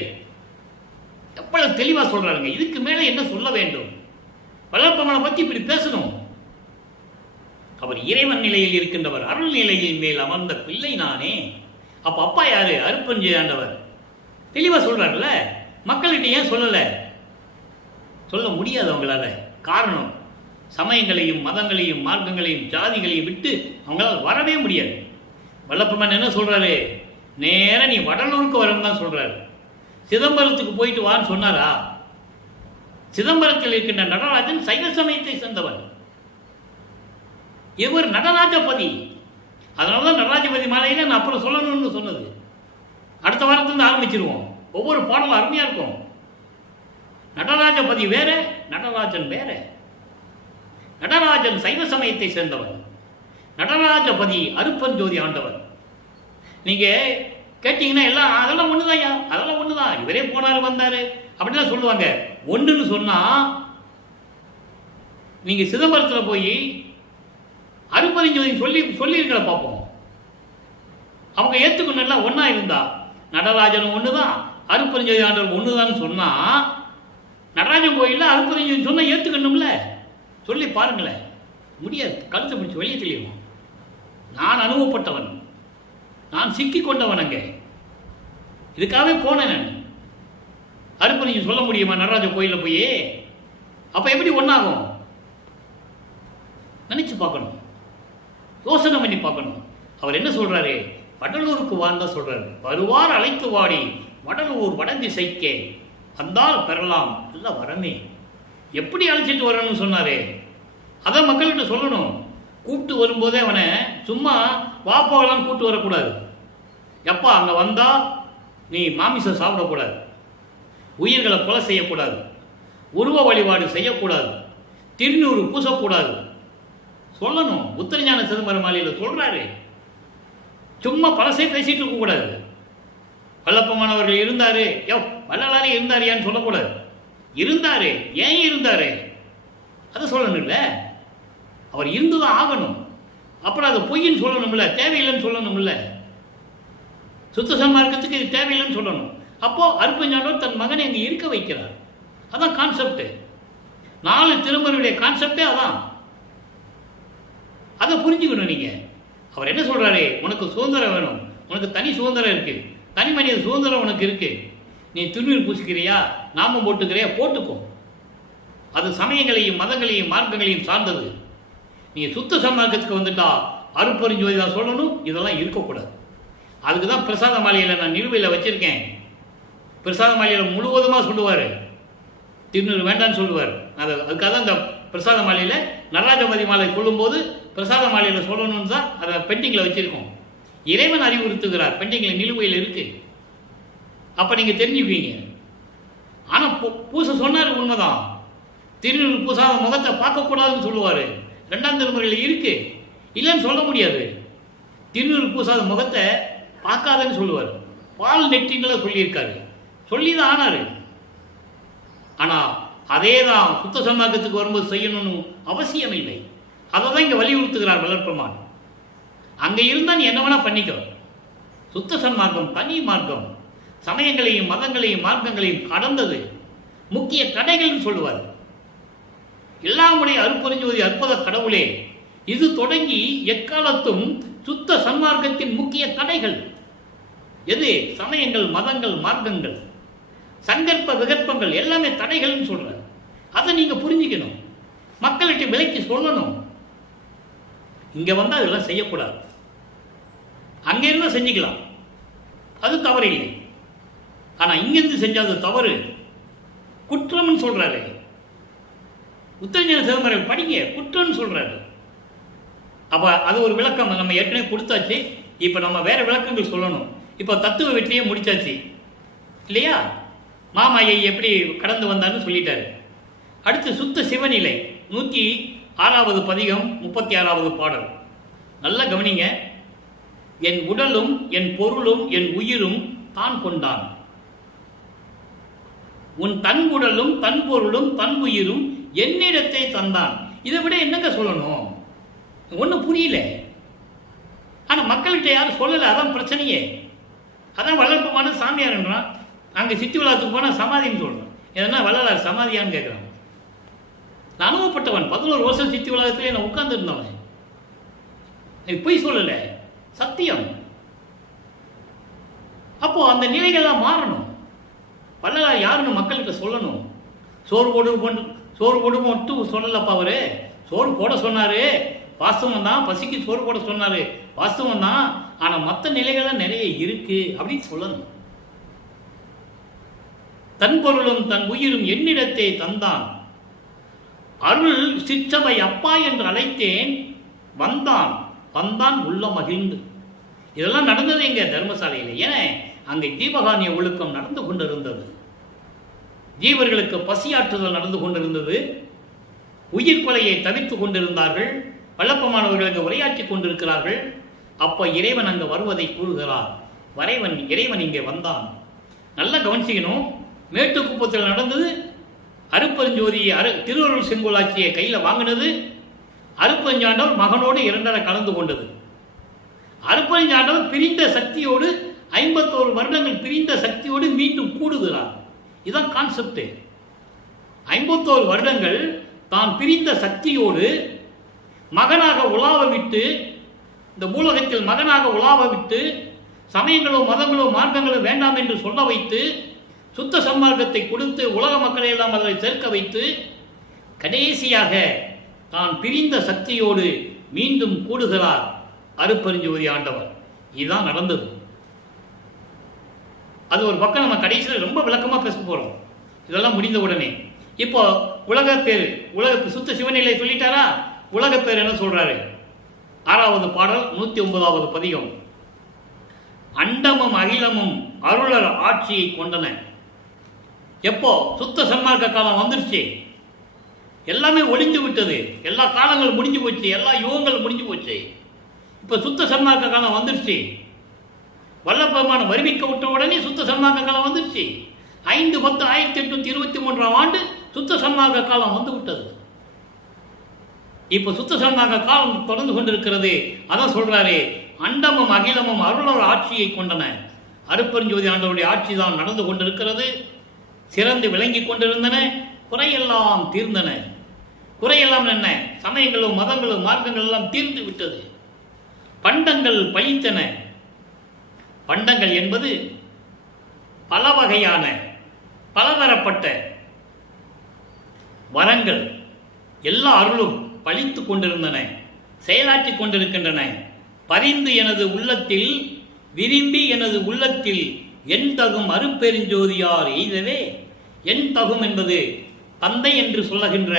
எவ்வளவு தெளிவா சொல்றாருங்க. இதுக்கு மேல என்ன சொல்ல வேண்டும்? வளர்ப்பவனை பத்தி இப்படி பேசணும். அவர் இறைவன் நிலையில் இருக்கின்றவர், அருள் நிலையில் மேல் அமர்ந்த பிள்ளை நானே. அப்ப அப்பா யாரு? அருட்பெருஞ்சோதி ஆண்டவர். தெளிவா சொல்றாருல்ல. மக்கள்கிட்ட ஏன் சொல்லல? சொல்ல முடியாது அவங்களால. காரணம், சமயங்களையும் மதங்களையும் மார்க்கங்களையும் ஜாதிகளையும் விட்டு அவங்களால வரவே முடியாது. வல்லப்பமன் என்ன சொல்றாரு? நேர நீ வடலூருக்கு வரணும் தான் சொல்றாரு. சிதம்பரத்துக்கு போயிட்டு வான்னு சொன்னாரா? சிதம்பரத்தில் இருக்கின்ற நடராஜன் சைவ சமயத்தை சேர்ந்தவர். இவர் நடராஜபதி. அதனாலதான் நடராஜபதி மாலையில நான் அப்புறம் சொல்லணும்னு சொன்னது. அடுத்த வாரத்திலிருந்து ஆரம்பிச்சிருவோம். ஒவ்வொரு பாடலும் அருமையா இருக்கும். நடராஜபதி வேற, நடராஜன் வேற. நடராஜன் சைவ சமயத்தை சேர்ந்தவர், நடராஜபதி அருட்பெருஞ்சோதி ஆண்டவர். நீங்க கேட்டீங்கன்னா எல்லாம் அதெல்லாம் ஒண்ணுதான்யா, அதெல்லாம் ஒண்ணுதான், இவரே போனாரு வந்தாரு அப்படிதான் சொல்லுவாங்க. ஒன்றுன்னு சொன்னா நீங்க சிதம்பரத்தில் போய் அருட்பெருஞ்சோதி சொல்லியிருக்கிற பார்ப்போம். அவங்க ஏற்றுக்கணும். ஒன்னா இருந்தா நடராஜனும் ஒண்ணுதான், அருட்பெருஞ்சோதி ஆண்டவர் ஒண்ணுதான் சொன்னா, நடராஜன் கோயிலில் அருட்பெருஞ்சோதி சொன்னா ஏற்றுக்கணும்ல. சொல்லி பாருங்களேன். முடியாது. கழுத்தை பிடிச்சி வெளியே தெளிவோம். நான் அனுபவப்பட்டவன், நான் சிக்கி கொண்டவன். அங்கே இதுக்காகவே போனேன் நான். அறுப்பு நீங்கள் சொல்ல முடியுமா நடராஜ கோயிலில் போய்? அப்போ எப்படி ஒன்றாகும்? நினச்சி பார்க்கணும், யோசனை பண்ணி பார்க்கணும். அவர் என்ன சொல்கிறாரு? வடலூருக்கு வாழ்ந்தா சொல்கிறார். வருவார் அழைத்து வாடி வடலூர் வடதிசைக்கே வந்தால் பெறலாம் நல்ல வரமே. எப்படி அழைச்சிட்டு வரணும்னு சொன்னாரே, அதை மக்கள்கிட்ட சொல்லணும். கூப்பிட்டு வரும்போதே அவனை சும்மா வாப்பாவெல்லாம் கூப்பிட்டு வரக்கூடாது. எப்பா அங்கே வந்தால் நீ மாமிசம் சாப்பிடக்கூடாது, உயிர்களை கொலை செய்யக்கூடாது, உருவ வழிபாடு செய்யக்கூடாது, திருநூறு பூசக்கூடாது சொல்லணும். உத்தரஞான சிதம்பரம் மாலையில் சொல்கிறாரு. சும்மா பழசே பேசிட்டு இருக்கக்கூடாது. வல்லப்பமானவர்கள் இருந்தார், வள்ளலாரே இருந்தாரியான்னு சொல்லக்கூடாது. இருந்தார், ஏன் இருந்தார் அதை சொல்லணும்ல. அவர் இருந்துதான் ஆகணும். அப்புறம் அதை பொய்ன்னு சொல்லணும்ல, தேவையில்லைன்னு சொல்லணும்ல. சுத்த சன்மார்க்கத்துக்கு இது தேவையில்லைன்னு சொல்லணும். அப்போ அருப்பஞ்சாண்டவர் தன் மகனை இங்கே இருக்க வைக்கிறார். அதான் கான்செப்ட். 4 திருமுறையுடைய கான்செப்டே அதான். அதை புரிஞ்சுக்கணும் நீங்க. அவர் என்ன சொல்றாரு? உனக்கு சுதந்திரம் வேணும், உனக்கு தனி சுதந்திரம் இருக்கு, தனி மனித சுதந்திரம் உனக்கு இருக்கு. நீ திருநீர் பூசிக்கிறியா, நாமம் போட்டுக்கிறியா, போட்டுக்கோ. அது சமயங்களையும் மதங்களையும் மார்க்கங்களையும் சார்ந்தது. நீங்க சுத்த சன்மார்க்கத்துக்கு வந்துட்டா அருப்பெருஞ்சோதி தான் சொல்லணும். இதெல்லாம் இருக்கக்கூடாது. அதுக்கு தான் பிரசாத மாலையில் நான் நிலுவையில் வச்சிருக்கேன். பிரசாத மாலையில் முழுவதுமாக சொல்லுவார், திருநூறு வேண்டான்னு சொல்லுவார். அதுக்காக தான் இந்த பிரசாத மாலையில் நடராஜபதி மாலை சொல்லும்போது பிரசாத மாலையில் சொல்லணும்னு தான் அதை பெண்டிங்கில் வச்சுருக்கோம். இறைவன் அறிவுறுத்துகிறார், பெண்டிங்கில் நிலுவையில் இருக்குது. அப்போ நீங்கள் தெரிஞ்சுப்பீங்க. ஆனால் பூசை சொன்னார், உண்மைதான். திருநூறு பூசாத முகத்தை பார்க்கக்கூடாதுன்னு சொல்லுவார். 2ஆம் திருமுறையில் இருக்கு, இல்லைன்னு சொல்ல முடியாது. திருநூறு பூசாத முகத்தை பார்க்காதன்னு சொல்லுவார். பால் நெற்றிங்களை சொல்லியிருக்காரு, சொல்லி தான் ஆனார். ஆனால் அதே தான் சுத்த சன்மார்க்கத்துக்கு வரும்போது செய்யணும்னு அவசியம் இல்லை. அதை தான் இங்கே வலியுறுத்துகிறார் வளர்ப்பமான். அங்கே இருந்தால் நீ என்ன வேணா பண்ணிக்கோ. சுத்த சன்மார்க்கம் தனி மார்க்கம், சமயங்களையும் மதங்களையும் மார்க்கங்களையும் கடந்தது, முக்கிய தடைகள்னு சொல்லுவார். எல்லாமுடைய அருப்பெருஞ்சோதி அற்புத கடவுளே, இது தொடங்கி எக்காலத்தும் சுத்த சன்மார்க்கத்தின் முக்கிய தடைகள் எது? சமயங்கள், மதங்கள், மார்க்கங்கள், சங்கற்ப விகற்பங்கள் எல்லாமே தடைகள்னு சொல்ற. அதை நீங்க புரிஞ்சுக்கணும், மக்கள்கிட்ட விலைக்கு சொல்லணும். இங்க வந்தா அதெல்லாம் செய்யக்கூடாது, அங்க இருந்தா செஞ்சுக்கலாம், அது தவறு இல்லை. ஆனா இங்கிருந்து செஞ்சாது தவறு, குற்றம்னு சொல்றாரு. உத்தரஞான சிதம்பரம் படிங்க, குற்றம்னு சொல்றாரு. அப்ப அது ஒரு விளக்கம் நம்ம ஏற்கனவே கொடுத்தாச்சு. இப்ப நம்ம வேற விளக்கங்கள் சொல்லணும். இப்போ தத்துவ வெற்றியை முடிச்சாச்சு இல்லையா? மாமாயை எப்படி கடந்து வந்தான்னு சொல்லிட்டாரு. அடுத்து சுத்த சிவநிலை 106வது பதிகம் 36வது பாடல். நல்லா கவனிங்க. என் உடலும் என் பொருளும் என் உயிரும் தான் கொண்டான், உன் தன் உடலும் தன் பொருளும் தன் உயிரும் என்னிடத்தை தந்தான். இதை விட என்னங்க சொல்லணும்? ஒன்றும் புரியல. ஆனால் மக்கள்கிட்ட யாரும் சொல்லலை, அதான் பிரச்சனையே. அதான் வளர்ப்புமான சாமியார்ன்றான். அங்கே சித்தி விழாத்துக்கு போனால் சமாதின்னு சொல்கிறான். எதனா வள்ளலார் சமாதியான்னு கேட்குறான். நான் அனுபவப்பட்டவன், 11 வருஷம் சித்தி விழாத்திலே நான் உட்கார்ந்துருந்தவன். பொய் சொல்லலை, சத்தியம். அப்போ அந்த நிலைகள்லாம் மாறணும். வள்ளலார் யாருன்னு மக்களுக்கு சொல்லணும். சோறு போடு மட்டும் சொல்லலப்பா அவரு. சோறு போட சொன்னாரு, வாஸ்தவம் தான். பசிக்கு சோறு போட சொன்னாரு, வாஸ்தவம் தான். ஆனா மற்ற நிலைகள்லாம் நிறைய இருக்கு அப்படின்னு சொல்லணும். தன் பொருளும் தன் உயிரும் என்னிடத்தை தந்தான், அருள் சிற்றவை அப்பா என்று அழைத்தேன், வந்தான் வந்தான் உள்ள மகிழ்ந்து. இதெல்லாம் நடந்தது எங்க தர்மசாலையில். ஏன்னா அங்கே ஜீவகானிய ஒழுக்கம் நடந்து கொண்டிருந்தது, ஜீவர்களுக்கு பசியாற்றுதல் நடந்து கொண்டிருந்தது, உயிர் கொலையை தவிர்த்து கொண்டிருந்தார்கள், வல்லப்பமானவர்களுக்கு உரையாற்றி கொண்டிருக்கிறார்கள். அப்ப இறைவன் அங்கே வருவதை கூறுகிறார். இறைவன் இங்கே வந்தான். நல்லா கவனிச்சிக்கணும். மேட்டுக்குப்பத்தில் நடந்தது. அருப்பெருஞ்சோதி திருவருள் செங்கோலாட்சியை கையில் வாங்கினது. அருப்பெருஞ்சாண்டவர் மகனோடு 2 கலந்து கொண்டது. அருப்பெருஞ்சாண்டவர் பிரிந்த சக்தியோடு 51 வருடங்கள் பிரிந்த சக்தியோடு மீண்டும் கூடுகிறார். இதுதான் கான்செப்ட். 51 வருடங்கள் தான் பிரிந்த சக்தியோடு மகனாக உலாவ விட்டு இந்த பூலோகத்தில் மகனாக உலாவ விட்டு சமயங்களோ மதங்களோ மார்க்கங்களோ வேண்டாம் என்று சொல்ல வைத்து சுத்த சன்மார்க்கத்தை கொடுத்து உலக மக்களை எல்லாம் அதில் சேர்க்க வைத்து கடைசியாக தான் பிரிந்த சக்தியோடு மீண்டும் கூடுகிறார் அருட்பெருஞ்ஜோதி ஆண்டவர். இதுதான் நடந்தது. அது ஒரு பக்கம் நம்ம கடைசியில் ரொம்ப விளக்கமாக பேச போகிறோம். இதெல்லாம் முடிந்த உடனே இப்போ உலகப்பேர், சுத்த சிவநிலை சொல்லிட்டாரா? உலகப்பேர் என்ன சொல்றாரு? 6வது பாடல் 109வது பதிகம். அண்டமும் அகிலமும் அருளர் ஆட்சியை கொண்டன. எப்போ சுத்த சன்மார்க்க காலம் வந்துருச்சு, எல்லாமே ஒளிஞ்சு விட்டது, எல்லா காலங்கள் முடிஞ்சு போச்சு, எல்லா யுகங்கள் முடிஞ்சு போச்சு. இப்போ சுத்த சன்மார்க்க காலம் வந்துருச்சு. வல்லபெருமான் வருவிக்க விட்ட உடனே சுத்த சன்மார்க்க காலம் வந்துருச்சு. 5/10/1823 ஆண்டு சுத்த சன்மார்க்க காலம் வந்து விட்டது. இப்போ சுத்த சன்மார்க்க காலம் தொடர்ந்து கொண்டிருக்கிறது. அதான் சொல்றாரு, அண்டமும் அகிலமும் அருளர் ஆட்சியை கொண்டன. அருட்பெருஞ்ஜோதி ஆண்டவருடைய ஆட்சி தான் நடந்து கொண்டிருக்கிறது. சிறந்து விளங்கி கொண்டிருந்தன, குறையெல்லாம் தீர்ந்தன. குறையெல்லாம் என்ன? சமயங்களும் மதங்களும் மார்க்கங்கள் எல்லாம் தீர்ந்து விட்டது. பண்டங்கள் பழித்தன. பண்டங்கள் என்பது பல வகையான பலதரப்பட்ட வரங்கள், எல்லா அருளும் பழித்து கொண்டிருந்தன, செயலாற்றி கொண்டிருக்கின்றன. பரிந்து எனது உள்ளத்தில், விரும்பி எனது உள்ளத்தில் என் தகும் அருட்பெருஞ்சோதியார் எய்தவே. என் தகும் என்பது தந்தை என்று சொல்லுகின்ற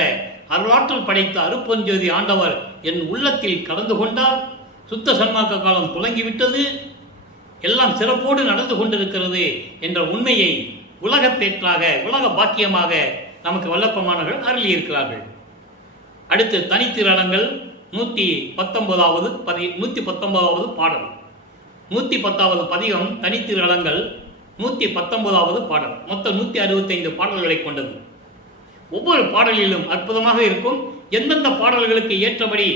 அருளாற்றல் படைத்த அருட்பெருஞ்சோதி ஆண்டவர் என் உள்ளத்தில் கலந்து கொண்டார். சுத்த சன்மார்க்க காலம் துலங்கிவிட்டது, எல்லாம் சிறப்போடு நடந்து கொண்டிருக்கிறது என்ற உண்மையை உலகப்பேற்றாக, உலக பாக்கியமாக நமக்கு வல்லப்பமானவர்கள் அருளியிருக்கிறார்கள். அடுத்து தனித்திரளங்கள் 119வது பாடல், 110வது பதிகம். தனித்திரளங்கள் 119வது பாடல். மொத்தம் 165 பாடல்களை கொண்டது. ஒவ்வொரு பாடலிலும் அற்புதமாக இருக்கும். எந்தெந்த பாடல்களுக்கு ஏற்றபடி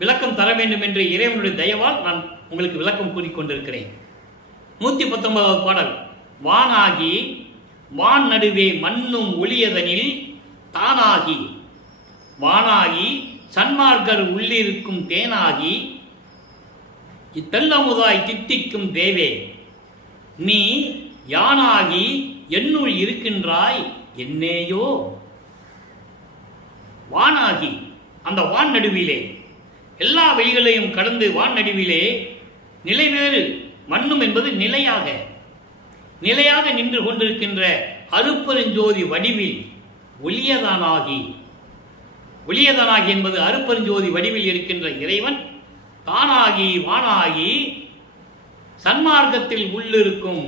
விளக்கம் தர வேண்டும் என்று இறைவனுடைய தயவால் நான் உங்களுக்கு விளக்கம் கூறிக்கொண்டிருக்கிறேன். 119வது பாடல். வானாகி வான் நடுவே மண்ணும் ஒளியதனில் தானாகி, வானாகி சன்மார்க்கர் உள்ளிருக்கும் தேனாகி, இத்தெல்லமுதாய் தித்திக்கும் தேவே, நீ யானாகி என்னுள் இருக்கின்றாய் என்னேயோ. வானாகி, அந்த வான் நடுவிலே, எல்லா வழிகளையும் கடந்து வான் நடுவிலே நிலைவேறு, மண்ணும் என்பது நிலையாக நின்று கொண்டிருக்கின்ற அருட்பெருஞ்சோதி வடிவில் ஒளியதானாகி, ஒளியதானாகி என்பது அருட்பெருஞ்சோதி வடிவில் இருக்கின்ற இறைவன் தானாகி வானாகி சன்மார்க்கத்தில் உள்ளிருக்கும்.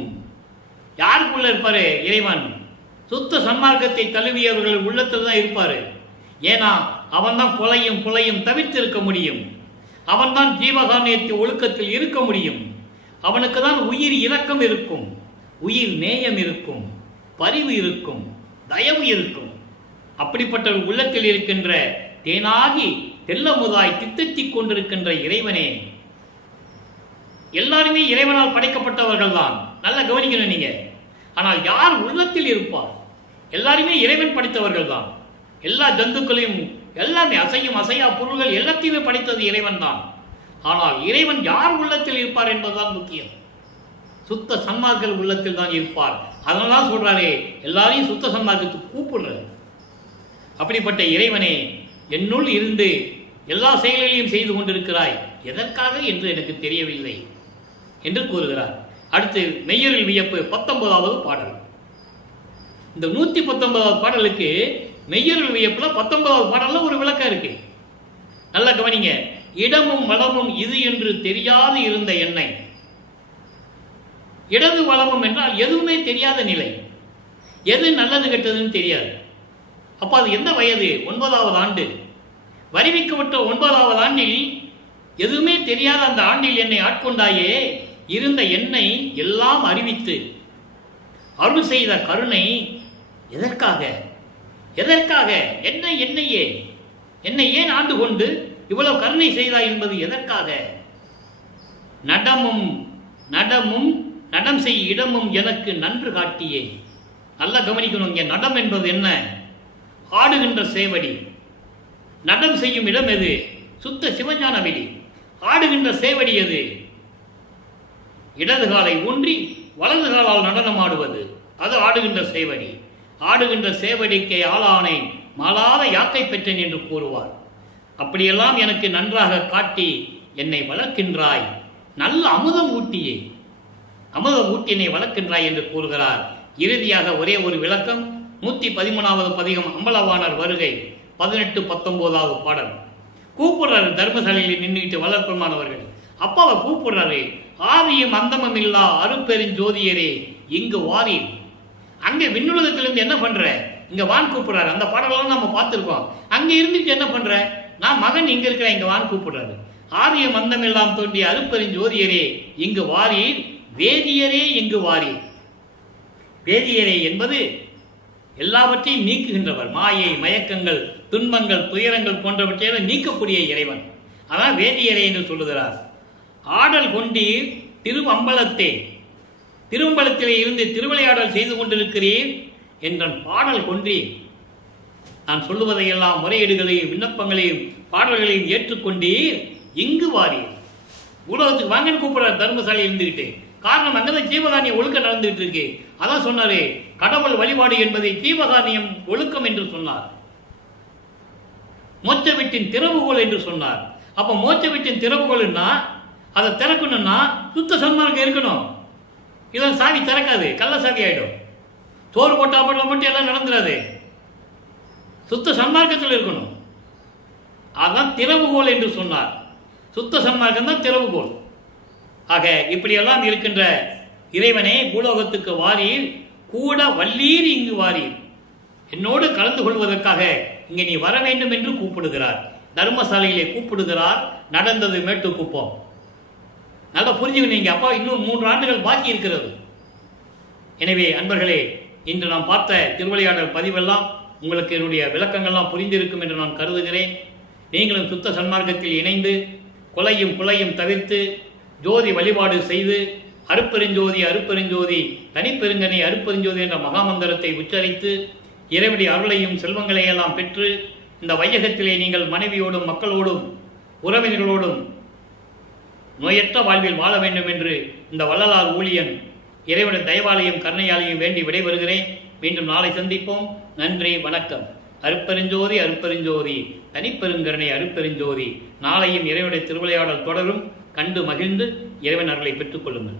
யாருக்குள்ள இருப்பாரு? இறைவன். சுத்த சன்மார்க்கத்தை தழுவியவர்கள் உள்ளத்தில் தான் இருப்பாரு. ஏன்னா அவன்தான் புலையும் தவிர்த்திருக்க முடியும். அவன்தான் ஜீவகாரணியத்தை ஒழுக்கத்தில் இருக்க முடியும். அவனுக்கு தான் உயிர் இரக்கம் இருக்கும், உயிர் நேயம் இருக்கும், பரிவு இருக்கும், தயவு இருக்கும். அப்படிப்பட்ட உள்ளத்தில் இருக்கின்ற தேனாகி தெல்லமுதாய் தித்தித்திக் கொண்டிருக்கின்ற இறைவனே. எல்லாருமே இறைவனால் படைக்கப்பட்டவர்கள் தான், நல்லா கவனிக்கணும் நீங்க. ஆனால் யார் உள்ளத்தில் இருப்பார்? எல்லாருமே இறைவன் படைத்தவர்கள் தான். எல்லா ஜந்துக்களையும், எல்லாமே அசையும் அசையா பொருள்கள் எல்லாத்தையுமே படைத்தது இறைவன் தான். ஆனால் இறைவன் யார் உள்ளத்தில் இருப்பார் என்பதுதான் முக்கியம். சுத்த சன்மார்க்கர் உள்ளத்தில் தான் இருப்பார். அதனால சொல்றாரே, எல்லாரையும் சுத்த சன்மார்க்கத்துக்கு கூப்பிடுறார். அப்படிப்பட்ட இறைவனே, என்னுள் இருந்து எல்லா செயல்களையும் செய்து கொண்டிருக்கிறாய், எதற்காக என்று எனக்கு தெரியவில்லை என்று கூறுகிறார். அடுத்து மெய்யரில் வியப்பு 19வது பாடல். இந்த 119வது பாடலுக்கு மெய்யரில் வியப்புல 19வது பாடல்ல ஒரு விளக்கம் இருக்கு. நல்லா கவனிங்க. இடமும் வளமும் இது என்று தெரியாது இருந்த என்னை. இடது வளமும் என்றால் எதுவுமே தெரியாத நிலை, எது நல்லது கெட்டதுன்னு தெரியாது. அப்ப அது எந்த வயது? 9வது ஆண்டு. வருவிக்கப்பட்ட 9வது ஆண்டில் எதுவுமே தெரியாத அந்த ஆண்டில் என்னை ஆட்கொண்டாயே. இருந்த என்னை எல்லாம் அறிவித்து அருள் செய்த கருணை எதற்காக? எதற்காக? என்னை ஏன் ஆண்டு கொண்டு இவ்வளவு கருணை செய்தாய் என்பது எதற்காக? நடம் செய் இடமும் எனக்கு நன்று காட்டியே. நல்லா கவனிக்கணும். இங்கே நடம் என்பது என்ன? ஆடுகின்ற சேவடி. நடம் செய்யும் இடம் எது? சுத்த சிவஞான வெளி. ஆடுகின்ற சேவடி எது? இடது காலை ஊன்றி வலது காலால் நடனமாடுவது, அது ஆடுகின்ற சேவடி. ஆடுகின்ற சேவடிக்கை ஆளானை மாளாத யாக்கை பெற்றேன் என்று கூறுவார். அப்படியெல்லாம் எனக்கு நன்றாக காட்டி என்னை வளர்க்கின்றாய், நல்ல அமுதம் ஊட்டியே, அமுதம் ஊட்டினை வளர்க்கின்றாய் என்று கூறுகிறார். இறுதியாக ஒரே ஒரு விளக்கம். 113வது பதிகம் அம்பலவாணர் வருகை 18-19வது பாடல். கூப்பிடுறாரு தர்மசாலையில் நின்றுட்டு வளர்ப்பமானவர்கள். அப்பாவை கூப்பிடுறாரு, ஆதியும் அந்தமும் இல்லா அருப்பெருஞ்சோதியரே இங்கு வாரி. அங்கே விண்ணுலகத்திலிருந்து என்ன பண்ற, இங்க வான் கூப்பிடுறாரு. அந்த பாடலாம் நம்ம பார்த்துருக்கோம். அங்க இருந்துட்டு என்ன பண்ற, நான் மகன் இங்க இருக்கிற, இங்க வான் கூப்பிடுறாரு. ஆதியும் அந்தமெல்லாம் தோன்றிய அருப்பெருஞ்சோதியரே இங்கு வாரீர், வேதியரே இங்கு வாரீர். வேதியரே என்பது எல்லாவற்றையும் நீக்குகின்றவர். மாயை, மயக்கங்கள், துன்பங்கள், துயரங்கள் போன்றவற்றையெல்லாம் நீக்கக்கூடிய இறைவன். அதான் வேதியரே என்று சொல்லுகிறார். ஆடல் கொண்டீர் திருவம்பலத்தே, திருவம்பலத்திலே இருந்து திருவிளையாடல் செய்து கொண்டிருக்கிறீர் என்ற பாடல் கொன்றீர். நான் சொல்லுவதையெல்லாம் முறையீடுகளையும் விண்ணப்பங்களையும் பாடல்களையும் ஏற்றுக்கொண்டீர், இங்கு வாரீர். உலகத்துக்கு வாங்கன்னு கூப்பிடுறார் தர்மசாலை இருந்துகிட்டு. காரணம், அங்கதான் ஜீவகாரியம் ஒழுக்கம் நடந்துகிட்டு இருக்கு. அதான் சொன்னாரு, கடவுள் வழிபாடு என்பதை ஜீவகாரியம் ஒழுக்கம் என்று சொன்னார். மோட்ச வீட்டின் திறவுகோல் என்று சொன்னார். அப்ப மோட்ச வீட்டின் திறவுகோல்னா அதை திறக்கணும்னா சுத்த சன்மார்க்கம் இருக்கணும். இதான் சாவி திறக்காது, கள்ள சாவி ஆயிடும். சோறு போட்டா மட்டும் எல்லாம் நடந்துடாது. சுத்த சன்மார்க்கத்தில் இருக்கணும். அதான் திறவுகோல் என்று சொன்னார். சுத்த சன்மார்க்கம் தான் திறவுகோல். ஆக இப்படியெல்லாம் இருக்கின்ற இறைவனே பூலோகத்துக்கு வாரீர், கூட வல்லீர் இங்கு வாரீர். என்னோடு கலந்து கொள்வதற்காக இங்கே நீ வர வேண்டும் என்று கூப்பிடுகிறார். தர்மசாலையிலே கூப்பிடுகிறார். நடந்தது மேட்டுக்குப்பம். நல்லா புரிஞ்சுக்கணும். அப்பா இன்னும் 3 ஆண்டுகள் பாக்கி இருக்கிறது. எனவே அன்பர்களே, இன்று நாம் பார்த்த திருவிளையாடல் பதிவெல்லாம் உங்களுக்கு என்னுடைய விளக்கங்கள்லாம் புரிந்திருக்கும் என்று நான் கருதுகிறேன். நீங்களும் சுத்த சன்மார்க்கத்தில் இணைந்து கொலையும் குலையும் தவிர்த்து ஜோதி வழிபாடு செய்து அருப்பெருஞ்சோதி அருப்பெருஞ்சோதி தனிப்பெருங்கனை அருப்பெருஞ்சோதி என்ற மகாமந்திரத்தை உச்சரித்து இறைவனுடைய அருளையும் செல்வங்களையெல்லாம் பெற்று இந்த வையகத்திலே நீங்கள் மனைவியோடும் மக்களோடும் உறவினர்களோடும் நோயற்ற வாழ்வில் வாழ வேண்டும் என்று இந்த வள்ளலார் ஊழியன் இறைவனுடைய தயவாலையும் கருணையாலையும் வேண்டி விடைபெறுகிறேன். மீண்டும் நாளை சந்திப்போம். நன்றி, வணக்கம். அருப்பெருஞ்சோதி அருப்பெருஞ்சோதி தனிப்பெருங்கருணை அருப்பெருஞ்சோதி. நாளையும் இறைவனுடைய திருவிளையாடல் தொடரும். கண்டு மகிழ்ந்து இறைவன் அருளை பெற்றுக் கொள்ளுங்கள்.